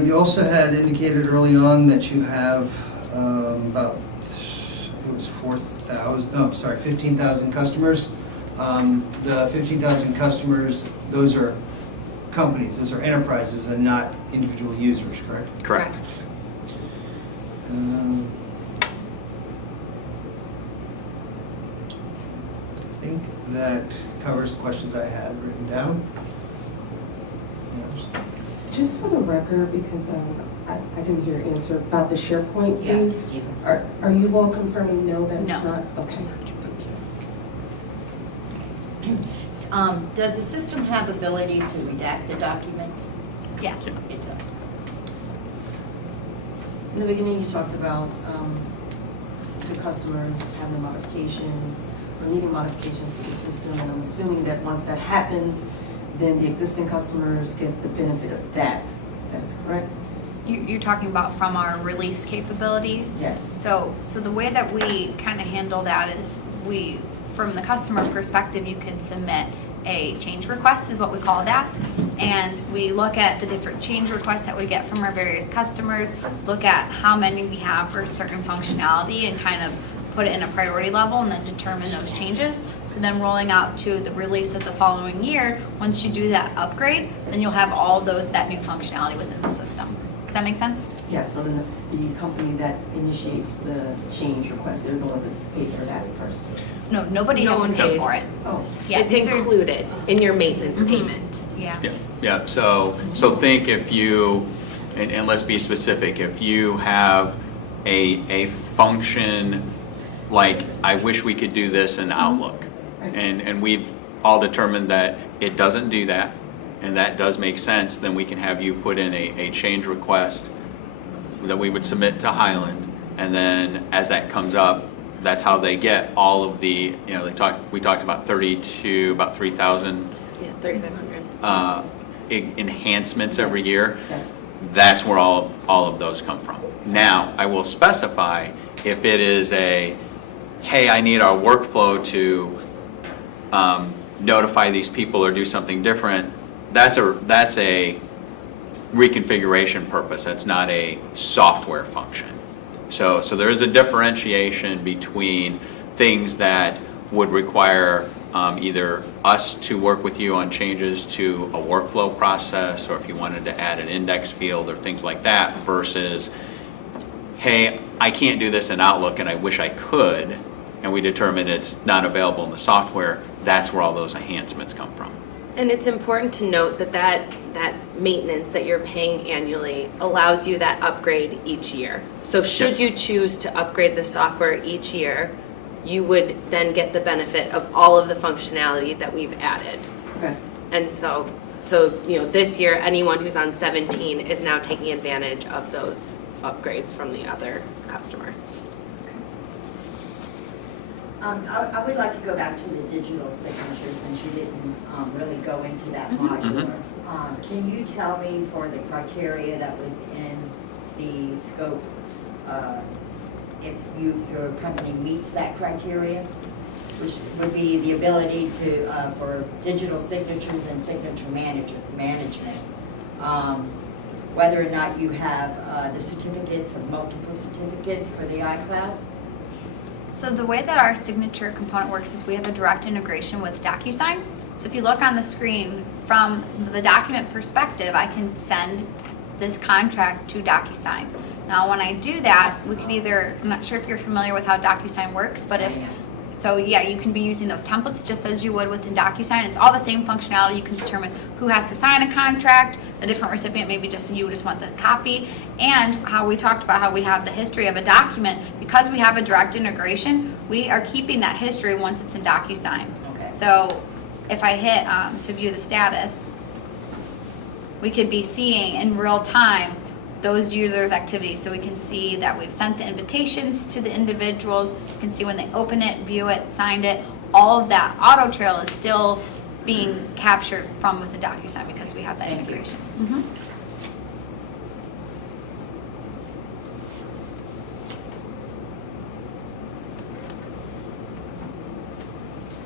You also had indicated early on that you have about, I think it was 15,000 customers. The 15,000 customers, those are companies, those are enterprises and not individual users, correct? Correct. I think that covers the questions I had written down. Any others? Just for the record, because I didn't hear your answer about the SharePoint Yeah, piece. either. Are you all confirming no, that it's No. not? Okay. Does the system have ability to redact the documents? Yes. It does. In the beginning, you talked about the customers having modifications or needing modifications to the system, and I'm assuming that once that happens, then the existing customers get the benefit of that. That is correct? You're talking about from our release capability? Yes. So the way that we kind of handle that is from the customer perspective, you can submit a change request is what we call that. And we look at the different change requests that we get from our various customers, look at how many we have for certain functionality and kind of put it in a priority level and then determine those changes. So then rolling out to the release of the following year, once you do that upgrade, then you'll have all that new functionality within the system. Does that make sense? Yes, so then the company that initiates the change request, they're the ones that pay for that first. No, nobody No has to one pay pays. for it. Oh, Yeah, It's these are- included in your maintenance payment. Yeah. Yeah, so think if you, and let's be specific, if you have a function like, I wish we could do this in Outlook, Right. and we've all determined that it doesn't do that, and that does make sense, then we can have you put in a change request that we would submit to Highland, and then as that comes up, that's how they get all of the, we talked about 3,000 Yeah, 3,500. enhancements every year. yes. That's where all of those come from. Now, I will specify if it is hey, I need our workflow to notify these people or do something different, that's a reconfiguration purpose. That's not a software function. So there is a differentiation between things that would require either us to work with you on changes to a workflow process, or if you wanted to add an index field or things like that, versus, hey, I can't do this in Outlook and I wish I could, and we determine it's not available in the software. That's where all those enhancements come from. And it's important to note that maintenance that you're paying annually allows you that upgrade each year. So should Yes. you choose to upgrade the software each year, you would then get the benefit of all of the functionality that we've added. Okay. And so this year, anyone who's on 17 is now taking advantage of those upgrades from the other customers. I would like to go back to the digital signature since you didn't really go into that modular. Can you tell me for the criteria that was in the scope, if your company meets that criteria? Which would be the ability to, for digital signatures and signature management. Whether or not you have the certificates or multiple certificates for the iCloud? So the way that our signature component works is we have a direct integration with DocuSign. So if you look on the screen, from the document perspective, I can send this contract to DocuSign. Now when I do that, we could either, I'm not sure if you're familiar with how DocuSign works, but if, so yeah, you can be using those templates just as you would within DocuSign. It's all the same functionality. You can determine who has to sign a contract, a different recipient, maybe just you just want the copy, and how we talked about how we have the history of a document. Because we have a direct integration, we are keeping that history once it's in DocuSign. Okay. So if I hit to view the status, we could be seeing in real time those users' activities. So we can see that we've sent the invitations to the individuals. You can see when they open it, view it, signed it. All of that auto trail is still being captured from within DocuSign because we have that Thank you. integration.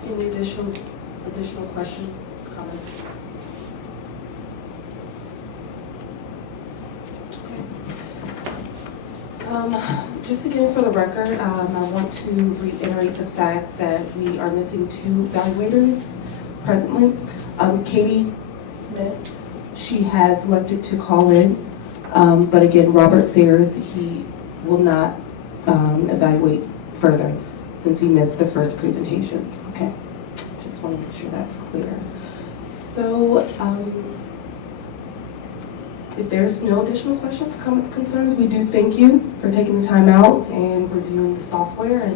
Any additional questions, comments? Just again, for the record, I want to reiterate the fact that we are missing 2 evaluators presently. Katie Smith, she has elected to call in, but again, Robert Sayers, he will not evaluate further since he missed the first presentations. Okay, just want to make sure that's clear. So, if there's no additional questions, comments, concerns, we do thank you for taking the time out and reviewing the software.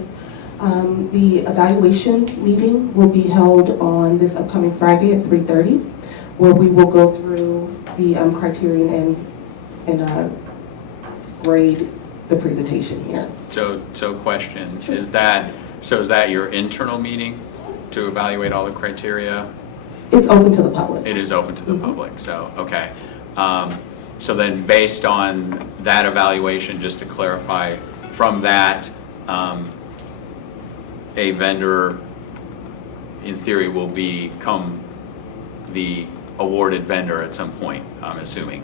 And the evaluation meeting will be held on this upcoming Friday at 3:30, where we will go through the criterion and grade the presentation here. So question, is that your internal meeting to evaluate all the criteria? It's open to the public. It is open to the public, so, okay. So then based on that evaluation, just to clarify, from that, a vendor, in theory, will become the awarded vendor at some point, I'm assuming.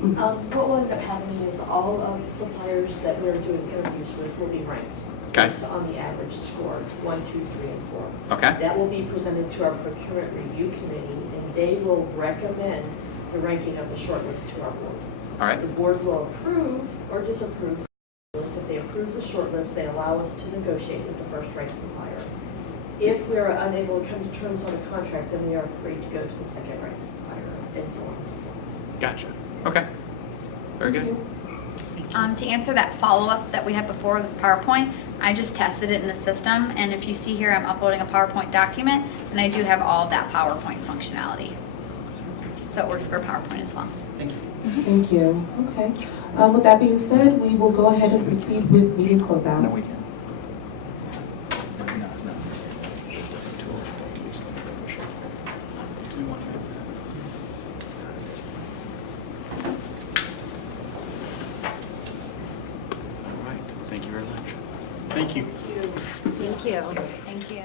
What will end up happening is all of the suppliers that we're doing interviews with will be ranked. Okay. Based on the average score, 1, 2, 3, and 4. Okay? That will be presented to our procurement review committee, and they will recommend the ranking of the shortlist to our board. All right. The board will approve or disapprove the list. If they approve the shortlist, they allow us to negotiate with the first-ranked supplier. If we are unable to come to terms on a contract, then we are free to go to the second-ranked supplier, and so on and so forth. Gotcha. Okay. Very good. To answer that follow-up that we had before with PowerPoint, I just tested it in the system, and if you see here, I'm uploading a PowerPoint document, and I do have all of that PowerPoint functionality. So it works for PowerPoint as well. Thank you. Thank you. Okay. With that being said, we will go ahead and proceed with meeting closeout. No, we can. All right. Thank you very much. Thank you. Thank you. Thank you.